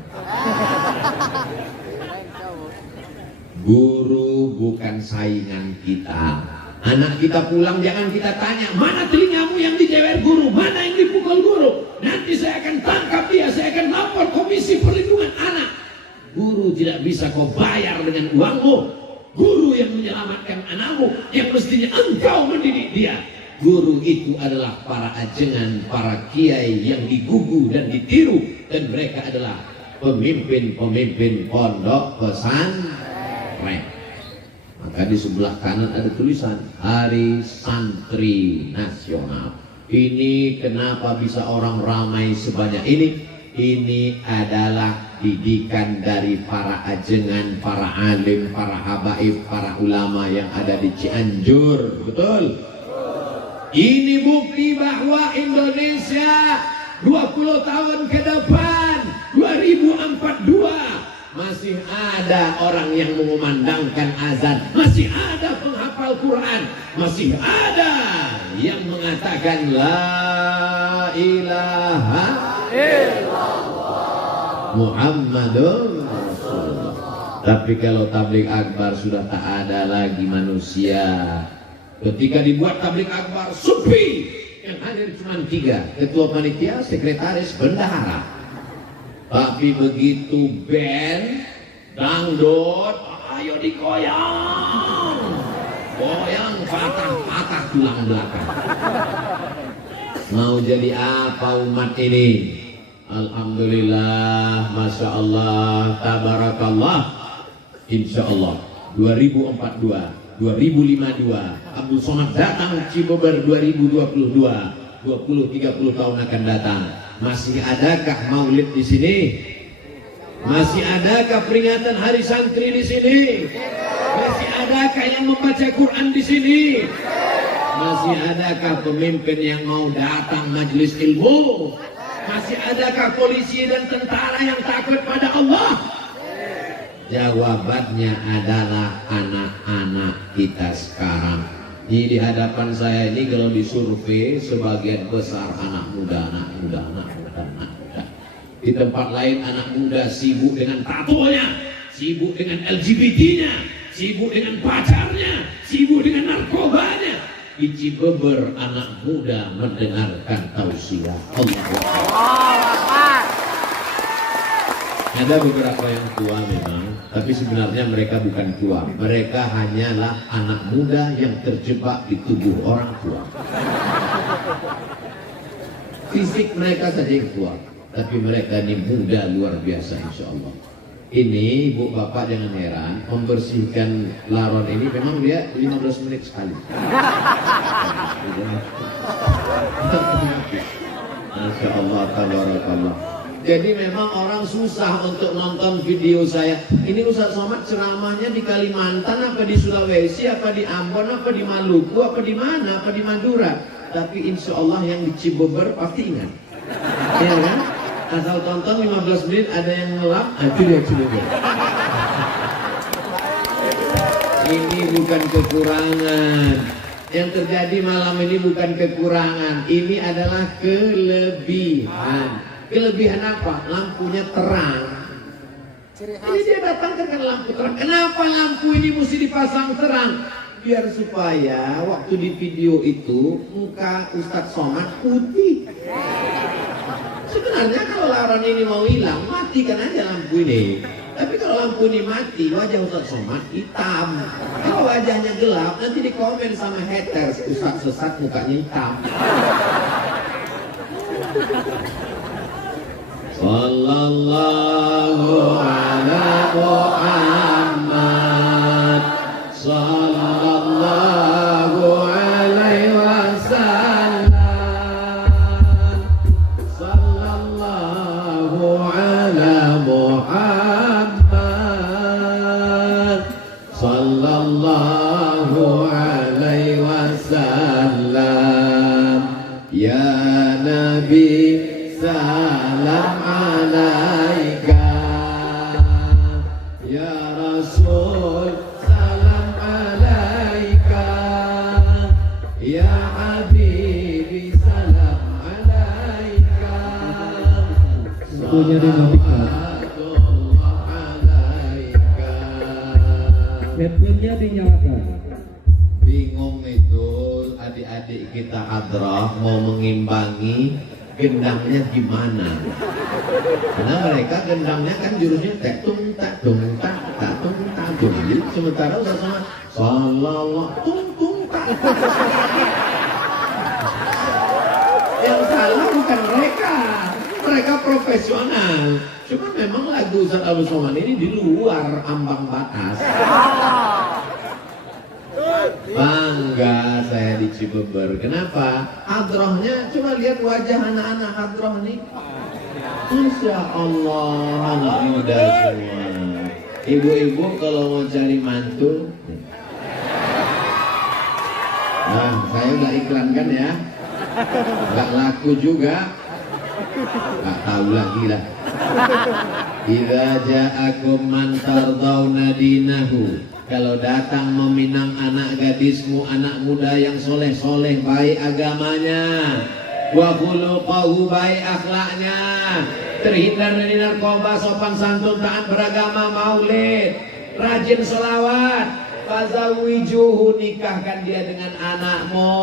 Guru bukan saingan kita. Anak kita pulang jangan kita tanya, mana telingamu yang dijewer guru, mana yang dipukul guru. Nanti saya akan tangkap dia, saya akan lapor Komisi Perlindungan Anak. Guru tidak bisa kau bayar dengan uangmu. Guru yang menyelamatkan anakmu, yang mestinya engkau mendidik dia. Guru itu adalah para ajengan, para kiai yang digugu dan ditiru, dan mereka adalah pemimpin-pemimpin pondok pesantren. Maka di sebelah kanan ada tulisan Hari Santri Nasional. Ini kenapa bisa orang ramai sebanyak ini? Ini adalah didikan dari para ajengan, para alim, para habaib, para ulama yang ada di Cianjur. Betul? Ini bukti bahwa Indonesia 20 tahun ke depan, 2042, masih ada orang yang mengumandangkan azan, masih ada penghafal Quran, masih ada yang mengatakan la ilaha illallah Muhammadun Rasulullah. Tapi kalau tabligh akbar sudah tak ada lagi manusia. Ketika dibuat tabligh akbar sepi, yang hadir cuma 3, ketua panitia, sekretaris, bendahara. Tapi begitu band dangdut, ayo dikoyang, goyang patah-patah tulang belakang. Mau jadi apa umat ini? Alhamdulillah, masya Allah, tabarakallah. Insya Allah 2042, 2052 Abdul Somad datang Cibober 2022, 20-30 tahun akan datang. Masih adakah maulid di sini? Masih adakah peringatan Hari Santri di sini? Masih adakah yang membaca Quran di sini? Masih adakah pemimpin yang mau datang majelis ilmu? Masih adakah polisi dan tentara yang takut pada Allah? Jawabannya adalah anak-anak kita sekarang. Di hadapan saya ini kalau disurvei sebagian besar anak muda. Di tempat lain anak muda sibuk dengan tatonya, sibuk dengan LGBT-nya, sibuk dengan pacarnya, sibuk dengan narkobanya. Di Cibeber anak muda mendengarkan tausiah. Allah. Ada beberapa yang tua memang, tapi sebenarnya mereka bukan tua. Mereka hanyalah anak muda yang terjebak di tubuh orang tua. Fisik mereka saja yang tua, tapi mereka ini muda luar biasa insya Allah. Ini ibu bapak jangan heran, membersihkan laron ini memang dia 15 menit sekali. Masya Allah, tabarakallah. Jadi memang orang susah untuk nonton video saya. Ini Ustaz Somad ceramahnya di Kalimantan, apa di Sulawesi, apa di Ambon, apa di Maluku, apa di mana, apa di Madura. Tapi insya Allah yang di Cibober pasti ingat. Ya kan? Asal tonton 15 menit ada yang ngelap, itu dia Cibober. Ini bukan kekurangan. Yang terjadi malam ini bukan kekurangan, ini adalah kelebihan. Kelebihan apa? Lampunya terang. Ini dia datangkan lampu terang. Kenapa lampu ini mesti dipasang terang? Biar supaya waktu di video itu muka Ustadz Somad putih. Sebenarnya kalau laran ini mau hilang, matikan aja lampu ini. Tapi kalau lampu ini mati, wajah Ustadz Somad hitam. Kalau wajahnya gelap, nanti dikomen sama haters, Ustadz sesat mukanya hitam. Sallallahu ala Muhammad, sallallahu alaihi wasallam, sallallahu ala Muhammad, sallallahu alaihi wasallam. Ya Nabi salam alaika, ya Rasul salam alaika, ya Habibi salam alaika, salawatullah alaika. Handphonenya dinyalakan. Bingung itu adik-adik kita hadrah mau mengimbangi gendangnya gimana? Karena mereka gendangnya kan jurusnya tak tung tak tung tak tak tung tak tung. Jadi sementara udah sama sallallahu tung tung tak. Yang salah bukan mereka, mereka profesional. Cuma memang lagu Ustadz Abdul Somad ini di luar ambang batas. Bangga saya di Cibeber. Kenapa? Hadrohnya, coba lihat wajah anak-anak hadroh nih. Insya Allah anak muda semua. Ibu-ibu kalau mau cari mantu, nah saya udah iklankan ya. Gak laku juga, gak tahu lagi lah. Idza ja'akum man tardawna dinahu, kalau datang meminang anak gadismu, anak muda yang soleh-soleh, baik agamanya, wa khuluquhu, baik akhlaknya, terhindar dari narkoba, sopan santun, taat beragama, maulid, rajin sholawat, fazawijuhu, nikahkan dia dengan anakmu.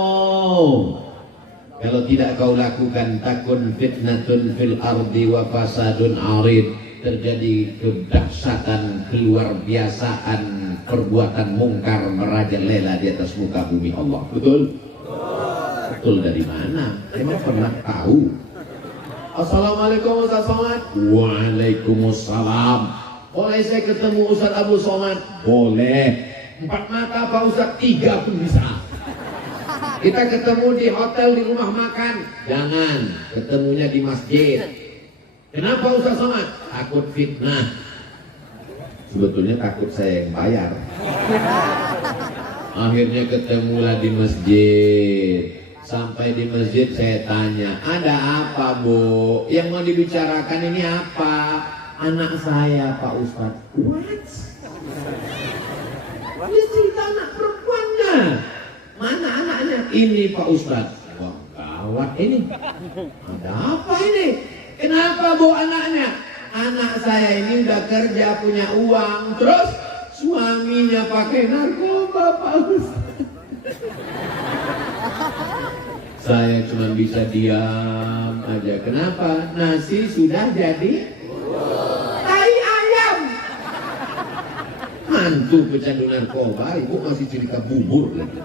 Kalau tidak kau lakukan, takun fitnatun fil ardi wa fasadun arid, terjadi kedahsyatan, keluar biasaan, perbuatan mungkar merajalela di atas muka bumi Allah. Betul? Betul dari mana? Emang pernah tahu? Assalamualaikum Ustaz Somad. Waalaikumsalam. Boleh saya ketemu Ustaz Abdul Somad? Boleh. 4 mata Pak Ustaz, 3 pun bisa. Kita ketemu di hotel, di rumah makan. Jangan, ketemunya di masjid. Kenapa Ustaz Somad? Takut fitnah. Sebetulnya takut saya yang bayar. Akhirnya ketemulah di masjid. Sampai di masjid saya tanya, ada apa Bu? Yang mau dibicarakan ini apa? Anak saya Pak Ustaz. What? Dia cerita anak perempuannya. Mana anaknya? Ini Pak Ustaz. Wah gawat ini. Ada apa ini? Kenapa Bu anaknya? Anak saya ini udah kerja, punya uang, terus suaminya pakai narkoba Pak Ustaz. Saya cuma bisa diam aja. Kenapa? Nasi sudah jadi tai ayam. Mantu pecandu narkoba, ibu masih cerita bubur lagi.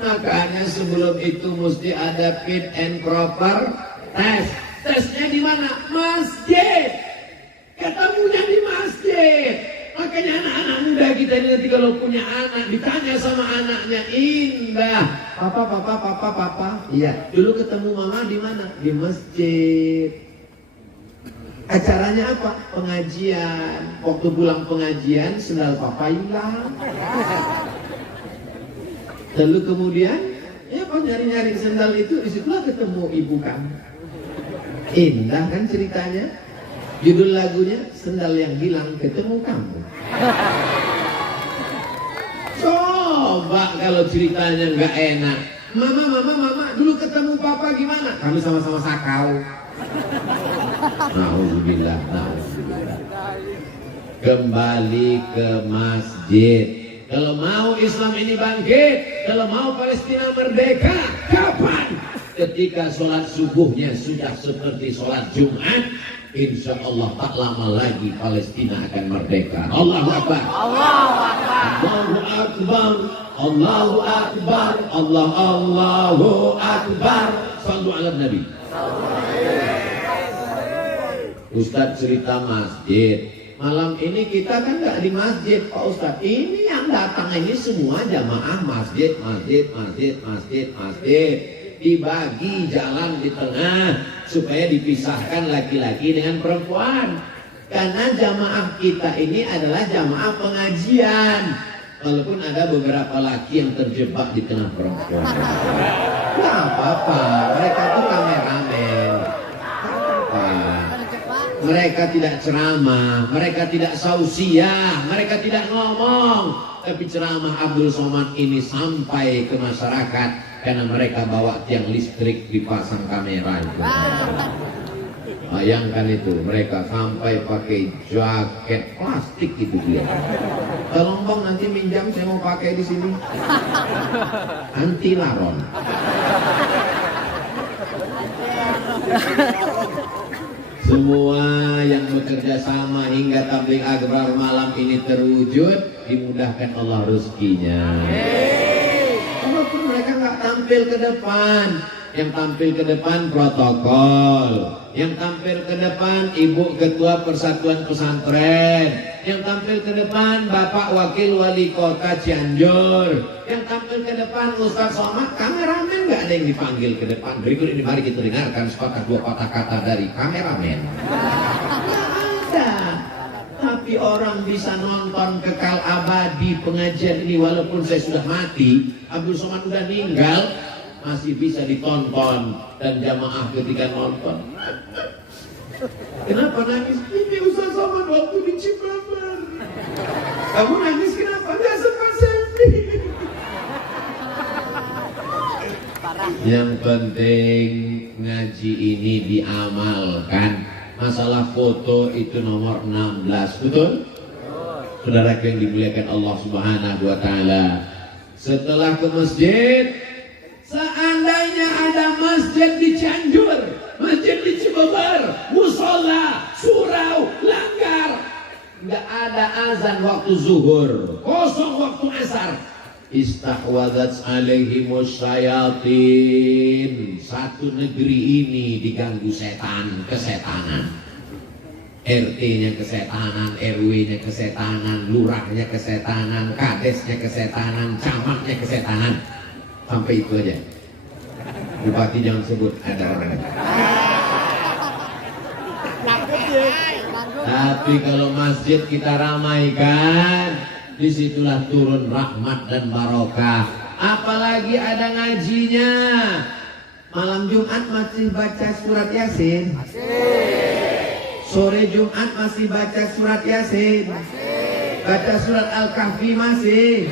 Makanya sebelum itu mesti ada fit and proper test. Tesnya di mana? Masjid. Ketemunya di masjid. Makanya anak-anak muda kita ini nanti kalau punya anak ditanya sama anaknya, indah. Papa. Iya. Dulu ketemu mama di mana? Di masjid. Acaranya apa? Pengajian. Waktu pulang pengajian, sendal papa hilang. Lalu kemudian, ya kok nyari-nyari sendal itu, disitulah ketemu ibu kamu. Indah kan ceritanya? Judul lagunya, Sendal yang Hilang Ketemu Kamu. So, Coba kalau ceritanya nggak enak. Mama, dulu ketemu papa gimana? Kami sama-sama sakau. Nauzubillah. Kembali ke masjid. Kalau mau Islam ini bangkit, kalau mau Palestina merdeka, kapan? Ketika sholat subuhnya sudah seperti sholat Jumat, insya Allah tak lama lagi Palestina akan merdeka. Allahu Akbar. Allahu Akbar. Allahu Akbar. Allahu Akbar. Sallu ala Nabi. Ustadz cerita masjid. Malam ini kita kan nggak di masjid, Pak Ustadz. Ini yang datang ini semua jamaah masjid. Dibagi jalan di tengah supaya dipisahkan laki-laki dengan perempuan. Karena jamaah kita ini adalah jamaah pengajian. Walaupun ada beberapa laki yang terjebak di tengah perempuan. Nggak apa-apa, mereka tuh kameramen. Mereka tidak ceramah, mereka tidak sausiah, mereka tidak ngomong. Tapi ceramah Abdul Somad ini sampai ke masyarakat karena mereka bawa tiang listrik dipasang kamera itu. Bayangkan itu, mereka sampai pakai jaket plastik itu dia. Tolong bang nanti minjam, saya mau pakai di sini. Anti laron. Semua yang bekerja sama hingga tabligh akbar malam ini terwujud, dimudahkan Allah rezekinya. Walaupun mereka nggak tampil ke depan, yang tampil ke depan protokol, yang tampil ke depan Ibu Ketua Persatuan Pesantren, yang tampil ke depan Bapak Wakil Wali Kota Cianjur, yang tampil ke depan Ustaz Somad. Kameramen nggak ada yang dipanggil ke depan. Berikut ini mari kita dengarkan sepatah dua patah kata dari kameramen. Ada, tapi orang bisa nonton kekal abadi pengajian ini walaupun saya sudah mati, Abdul Somad udah meninggal, masih bisa ditonton dan jamaah ketika nonton. Kenapa nangis? Ini Ustaz Somad waktu di Cibabar. Kamu nangis kenapa? Gak sempat selfie. Yang penting ngaji ini diamalkan. Masalah foto itu nomor 16, betul? Saudara yang dimuliakan Allah Subhanahu wa taala. Setelah ke masjid, seandainya ada masjid di Cianjur, masjid di Cibabar, musola, surau, langgar, nggak ada azan waktu zuhur, kosong waktu asar. Istahwadzat alaihimus syayatin. Satu negeri ini diganggu setan, kesetanan. RT-nya kesetanan, RW-nya kesetanan, lurahnya kesetanan, kadesnya kesetanan, camatnya kesetanan. Sampai itu aja. Bupati jangan sebut, ada orang. Tapi kalau masjid kita ramaikan, disitulah turun rahmat dan barokah. Apalagi ada ngajinya. Malam Jumat masih baca surat Yasin. Sore Jumat masih baca surat Yasin. Baca surat Al-Kahfi masih.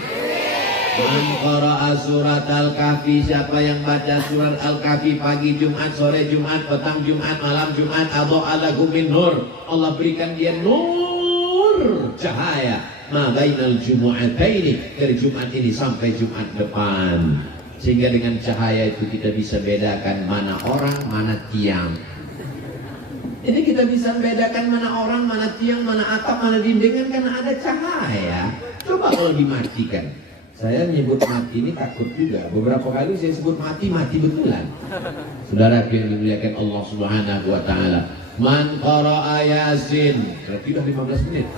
Man qara'a surat Al-Kahfi, siapa yang baca surat Al-Kahfi pagi Jumat, sore Jumat, petang Jumat, malam Jumat, adha'a lahu min nur. Allah berikan dia nur, cahaya. Ma bainal jumu'ataini, dari Jumat ini sampai Jumat depan. Sehingga dengan cahaya itu kita bisa bedakan mana orang, mana tiang. Ini kita bisa bedakan mana orang, mana tiang, mana atap, mana dinding, karena ada cahaya. Coba kalau dimatikan. Saya menyebut mati ini takut juga. Beberapa kali saya sebut mati, mati betulan. Saudara yang dimuliakan Allah Subhanahu wa taala. Man qara'a Yasin, berarti udah 15 menit.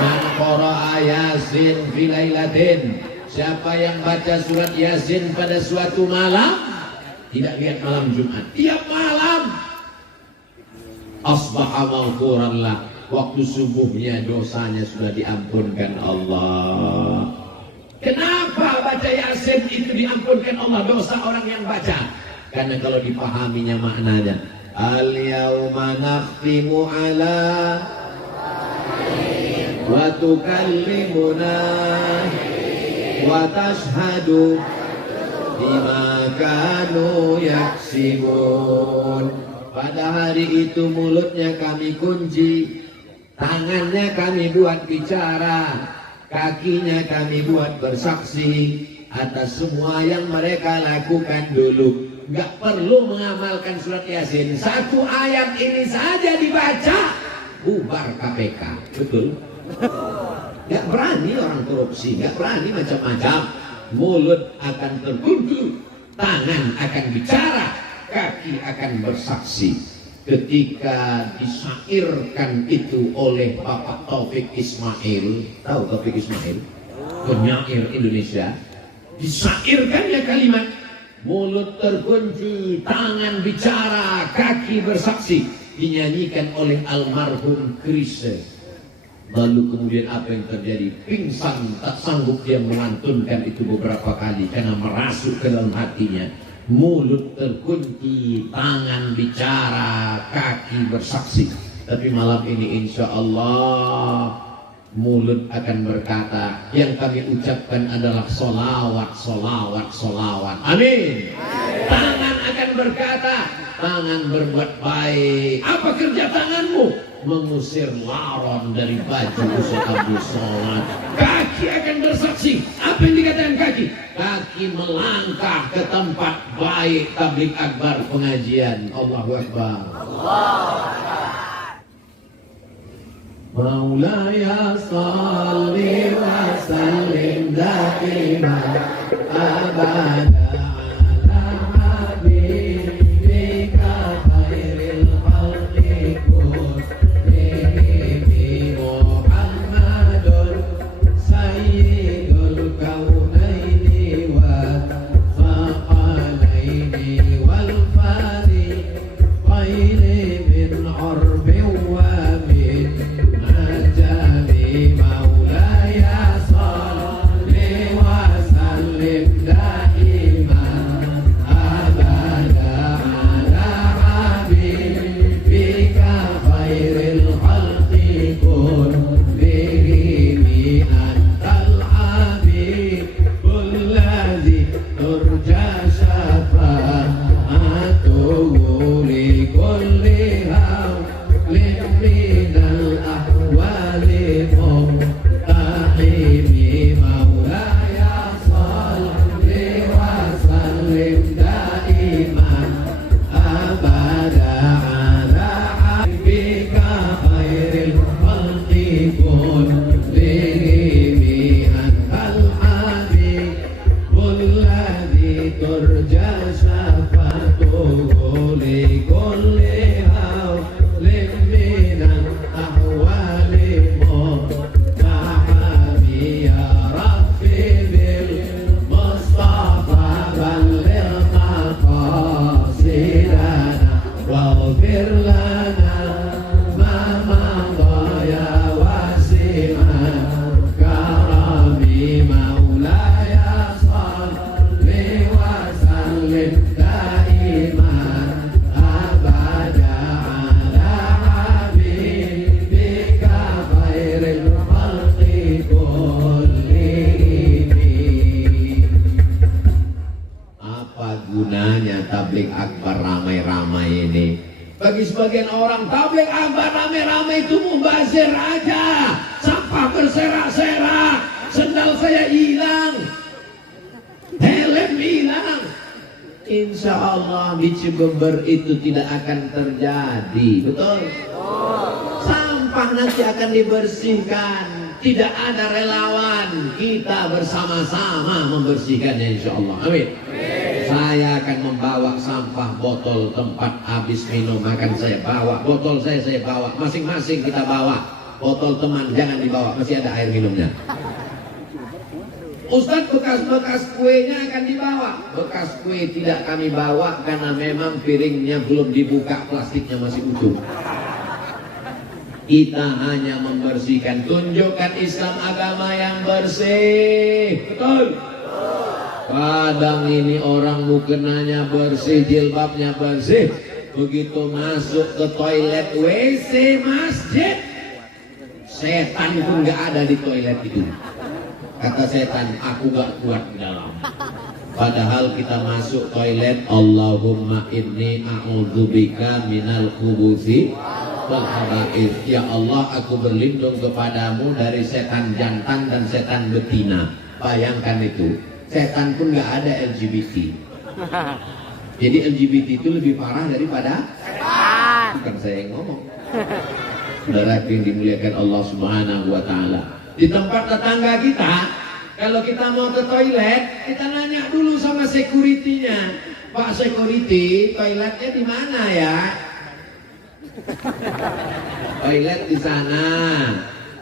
Man qara'a Yasin fi lailatin. Siapa yang baca surat Yasin pada suatu malam, tidak lihat malam Jumat, tiap malam, asbaha maghfuran lah. Waktu subuhnya dosanya sudah diampunkan Allah. Kenapa baca Yasin itu diampunkan Allah dosa orang yang baca? Karena kalau dipahaminya maknanya, al-yawma nakhtimu ala wa tukallimuna wa tashhadu bima kanu yaksibun. Pada hari itu mulutnya kami kunci, tangannya kami buat bicara, kakinya kami buat bersaksi atas semua yang mereka lakukan dulu. Gak perlu mengamalkan surat Yasin, satu ayat ini saja dibaca, bubar KPK. Betul? Gak berani orang korupsi, gak berani macam-macam. Mulut akan terkunci, tangan akan bicara, kaki akan bersaksi. Ketika disairkan itu oleh Bapak Taufik Ismail, tahu Taufik Ismail? Penyair Indonesia. Disairkannya kalimat, mulut terkunci, tangan bicara, kaki bersaksi, dinyanyikan oleh almarhum Chrisye. Lalu kemudian apa yang terjadi? Pingsan, tak sanggup dia melantunkan itu beberapa kali karena merasuk ke dalam hatinya. Mulut terkunci, tangan bicara, kaki bersaksi. Tapi malam ini insya Allah mulut akan berkata, yang kami ucapkan adalah solawat, solawat, solawat. Amin. Tangan akan berkata, tangan berbuat baik. Apa kerja tanganmu? Mengusir laron dari baju Ustaz Abdul Somad. Kaki akan bersaksi. Apa yang dikatakan kaki? Kaki melangkah ke tempat baik tabligh akbar pengajian. Allahu Akbar. Maulaya salli wa sallim daiman abada ala habibika khairil khalqi kullihi Muhammadun sayyidul kaunaini wa faqalaini wal fariqaini min urbi wa min tabligh akbar ramai-ramai ini. Bagi sebagian orang tabligh akbar ramai-ramai itu mubazir aja, sampah berserak-serak, sendal saya hilang, helm hilang. Insya Allah di Cibember itu tidak akan terjadi, betul? Sampah nanti akan dibersihkan, tidak ada relawan, kita bersama-sama membersihkannya insya Allah. Amin. Saya akan membawa sampah, botol tempat habis minum makan saya bawa, botol saya bawa, masing-masing kita bawa. Botol teman jangan dibawa, masih ada air minumnya. Ustadz, bekas-bekas kuenya akan dibawa. Bekas kue tidak kami bawa karena memang piringnya belum dibuka, plastiknya masih utuh. Kita hanya membersihkan, tunjukkan Islam agama yang bersih. Betul? Kadang ini orang mukenanya bersih, jilbabnya bersih, begitu masuk ke toilet WC masjid, setan pun gak ada di toilet itu. Kata setan, aku gak kuat di dalam. Padahal kita masuk toilet, Allahumma inni a'udzubika minal khubuthi wal khaba'ith. Ya Allah, aku berlindung kepadamu dari setan jantan dan setan betina. Bayangkan itu, setan pun gak ada LGBT. Jadi LGBT itu lebih parah daripada bukan saya yang ngomong. Saudara yang dimuliakan Allah Subhanahu wa taala. Di tempat tetangga kita, kalau kita mau ke toilet, kita nanya dulu sama security-nya. Pak security, toiletnya di mana ya? Toilet di sana.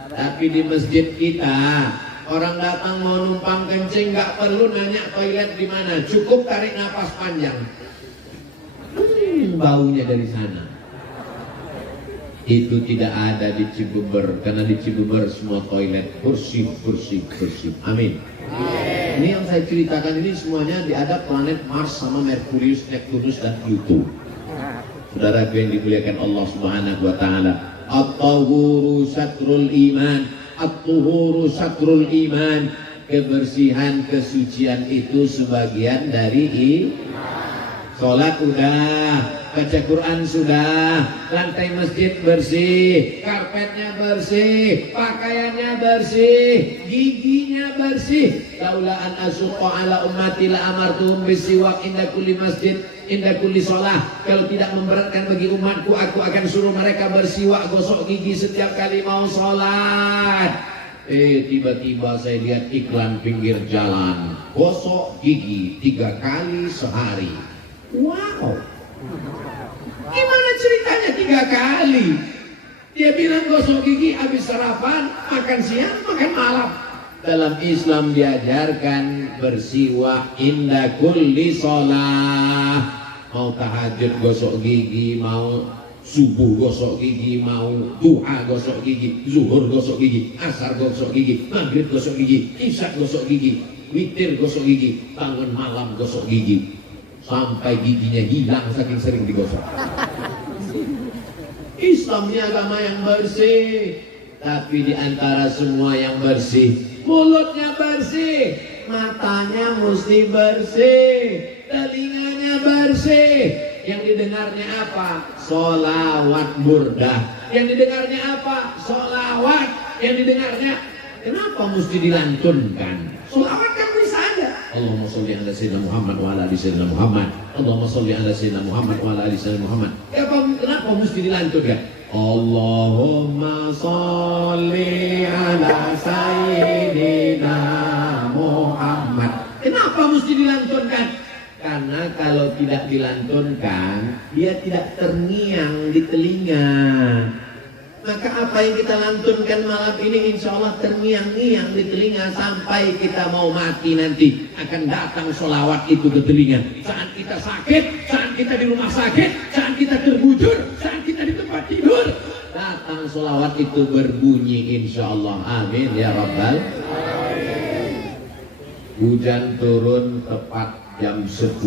Tapi di masjid kita, orang datang mau numpang kencing nggak perlu nanya toilet di mana, cukup tarik napas panjang. Baunya dari sana. Itu tidak ada di Cibubur, karena di Cibubur semua toilet bersih. Amin. Ini yang saya ceritakan ini semuanya ada planet Mars sama Merkurius, Neptunus dan Pluto. Saudara yang dimuliakan Allah Subhanahu wa taala. At-tahuru satrul iman. At-tuhuru satrul iman. Kebersihan, kesucian itu sebagian dari sholat udah, baca Quran sudah, lantai masjid bersih, karpetnya bersih, pakaiannya bersih, giginya bersih. Laula an asuqa ala ummati la amartuhum bisiwak inda kulli masjid inda kulli sholah. Kalau tidak memberatkan bagi umatku, aku akan suruh mereka bersiwak, gosok gigi setiap kali mau sholat. Tiba-tiba saya lihat iklan pinggir jalan, gosok gigi 3 kali sehari. Wow, gimana ceritanya 3 kali? Dia bilang gosok gigi habis sarapan, makan siang, makan malam. Dalam Islam diajarkan bersiwak inda kulli sholah. Mau tahajud gosok gigi, mau subuh gosok gigi, mau duha gosok gigi, zuhur gosok gigi, asar gosok gigi, maghrib gosok gigi, isya gosok gigi, witir gosok gigi, bangun malam gosok gigi. Sampai giginya hilang saking sering digosok. Islam ini agama yang bersih. Tapi di antara semua yang bersih, mulutnya bersih, matanya mesti bersih, telinganya bersih. Yang didengarnya apa? Sholawat burdah. Yang didengarnya apa? Sholawat. Yang didengarnya, kenapa mesti dilantunkan? Sholawat kan bisa aja. Allahumma sholli ala sayyidina Muhammad wa ala ali sayyidina Muhammad. Allahumma sholli ala sayyidina Muhammad wa ala ali sayyidina Muhammad. Kenapa mesti dilantunkan? Allahumma sholli ala sayyidina Muhammad. Kenapa mesti dilantunkan? Karena kalau tidak dilantunkan, dia tidak terngiang di telinga. Maka apa yang kita lantunkan malam ini insya Allah terngiang-ngiang di telinga sampai kita mau mati nanti akan datang sholawat itu ke telinga. Saat kita sakit, saat kita di rumah sakit, saat kita terbujur, saat kita di tempat tidur, datang sholawat itu berbunyi insya Allah. Amin ya Rabbal. Hujan turun tepat jam 10,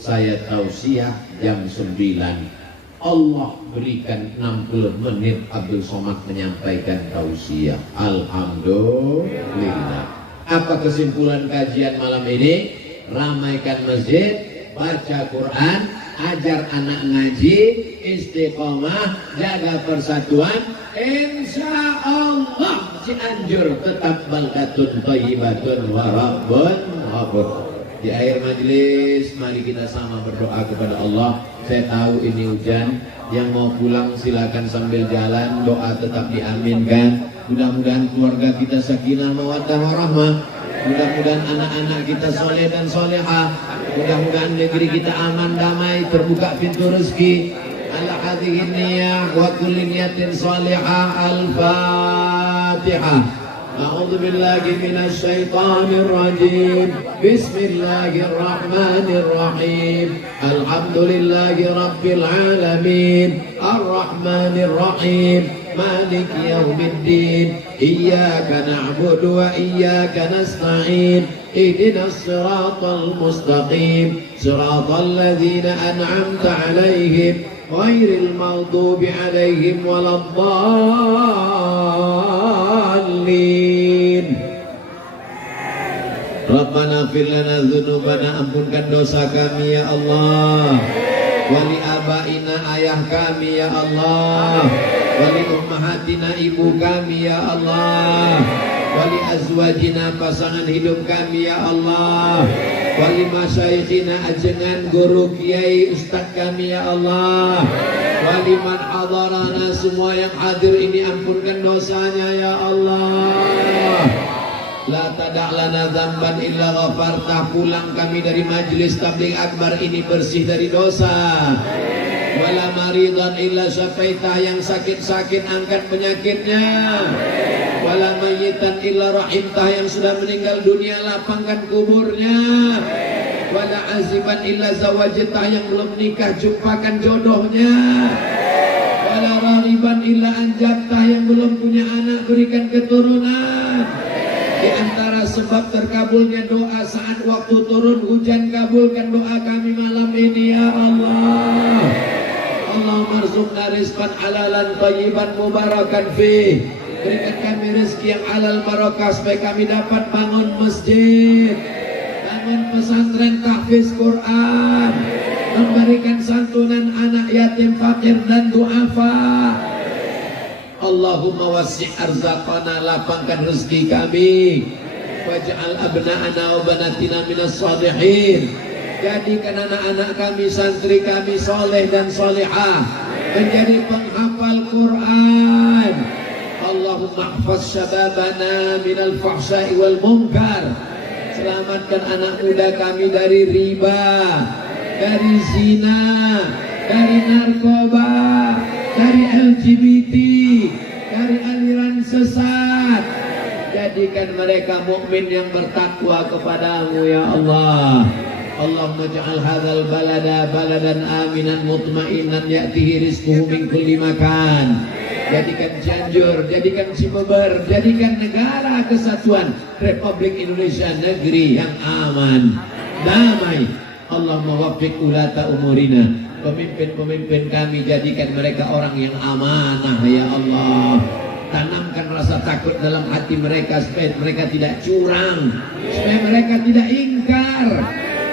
saya tausiah jam 9. Allah berikan 60 menit Abdul Somad menyampaikan tausiah. Alhamdulillah. Apa kesimpulan kajian malam ini? Ramaikan masjid, baca Quran, ajar anak ngaji, istiqomah, jaga persatuan. Insya Allah Cianjur tetap baldatun thayyibatun wa rabbun ghafur. Di akhir majelis, mari kita sama berdoa kepada Allah. Saya tahu ini hujan, yang mau pulang silakan sambil jalan, doa tetap diaminkan. Mudah-mudahan keluarga kita sakinah mawaddah warahmah. Mudah-mudahan anak-anak kita soleh dan solehah. Mudah-mudahan negeri kita aman, damai, terbuka pintu rezeki. Ala hadhihi niyah wa kulli niyatin salihah. Al-Fatihah. أعوذ بالله من الشيطان الرجيم بسم الله الرحمن الرحيم الحمد لله رب العالمين الرحمن الرحيم مالك يوم الدين إياك نعبد وإياك نستعين اهدنا الصراط المستقيم صراط الذين أنعمت عليهم غير المغضوب عليهم ولا الضالين. Rabbana fir lana dzunubana, ampunkan dosa kami ya Allah. Wali abaina, ayah kami ya Allah. Wali ummahatina, ibu kami ya Allah. Wali azwajina, pasangan hidup kami ya Allah. Wali masyaikhina, ajengan guru kiai ustaz kami ya Allah. Wali man hadarana, semua yang hadir ini ampunkan dosanya ya Allah. La tada' lana dzamban illa ghafartah, pulang kami dari majlis tabligh akbar ini bersih dari dosa. Wala maridan illa syafaitah, yang sakit-sakit angkat penyakitnya. Wala mayyitan illa rahimtah, yang sudah meninggal dunia lapangkan kuburnya. Wala aziman illa zawajtah, yang belum nikah jumpakan jodohnya. Wala rariban illa anjabtah, yang belum punya anak berikan keturunan. Di antara sebab terkabulnya doa saat waktu turun hujan, kabulkan doa kami malam ini ya Allah. Allahumma rzuqna rizqan halalan thayyiban mubarakan fih. Berikan kami rezeki yang halal barakah supaya kami dapat bangun masjid, bangun pesantren tahfiz Quran, memberikan santunan anak yatim fakir dan duafa. Allahumma wasi' arzaqana, lapangkan rezeki kami. Waj'al abna'ana wa banatina minas salihin, jadikan anak-anak kami, santri kami soleh dan solehah, menjadi penghafal Quran. Allahumma hafaz syababana minal fahsya'i wal munkar, selamatkan anak muda kami dari riba, dari zina, dari narkoba, dari LGBT, dari aliran sesat. Jadikan mereka mukmin yang bertakwa kepadamu ya Allah. Allahumma ja'al hadzal balada baladan aminan mutmainan ya'tihi rizquhu min kulli makan. Jadikan Cianjur, jadikan Cimabar, jadikan negara kesatuan Republik Indonesia negeri yang aman, damai. Allahumma waffiq ulata umurina, pemimpin-pemimpin kami jadikan mereka orang yang amanah ya Allah. Tanamkan rasa takut dalam hati mereka supaya mereka tidak curang, supaya mereka tidak ingkar.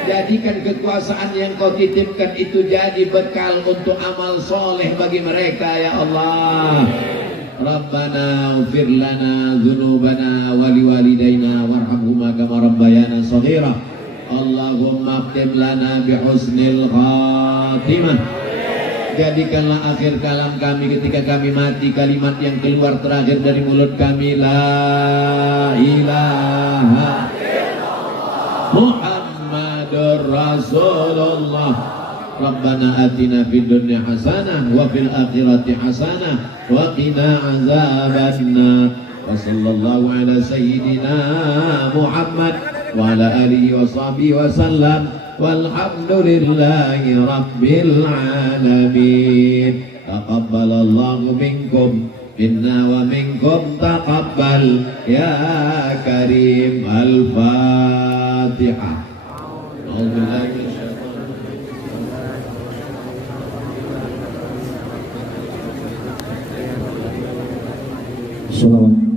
Jadikan kekuasaan yang kau titipkan itu jadi bekal untuk amal soleh bagi mereka ya Allah. Rabbana ighfir lana dzunubana wa liwalidayna warhamhuma kama rabbayana shaghira. Allahumma khtim lana bihusnil khatimah. Jadikanlah akhir kalam kami ketika kami mati kalimat yang keluar terakhir dari mulut kami, la ilaha Muhammadur Rasulullah. Rabbana atina fid dunya hasanah wa fil akhirati hasanah wa qina azabannar. Wa sallallahu ala sayyidina Muhammad wa ala alihi wa sahbihi wa sallam. Walhamdulillahi rabbil alamin. Taqabbalallahu minkum minna wa minkum taqabbal ya karim. Al-Fatihah. Shalom.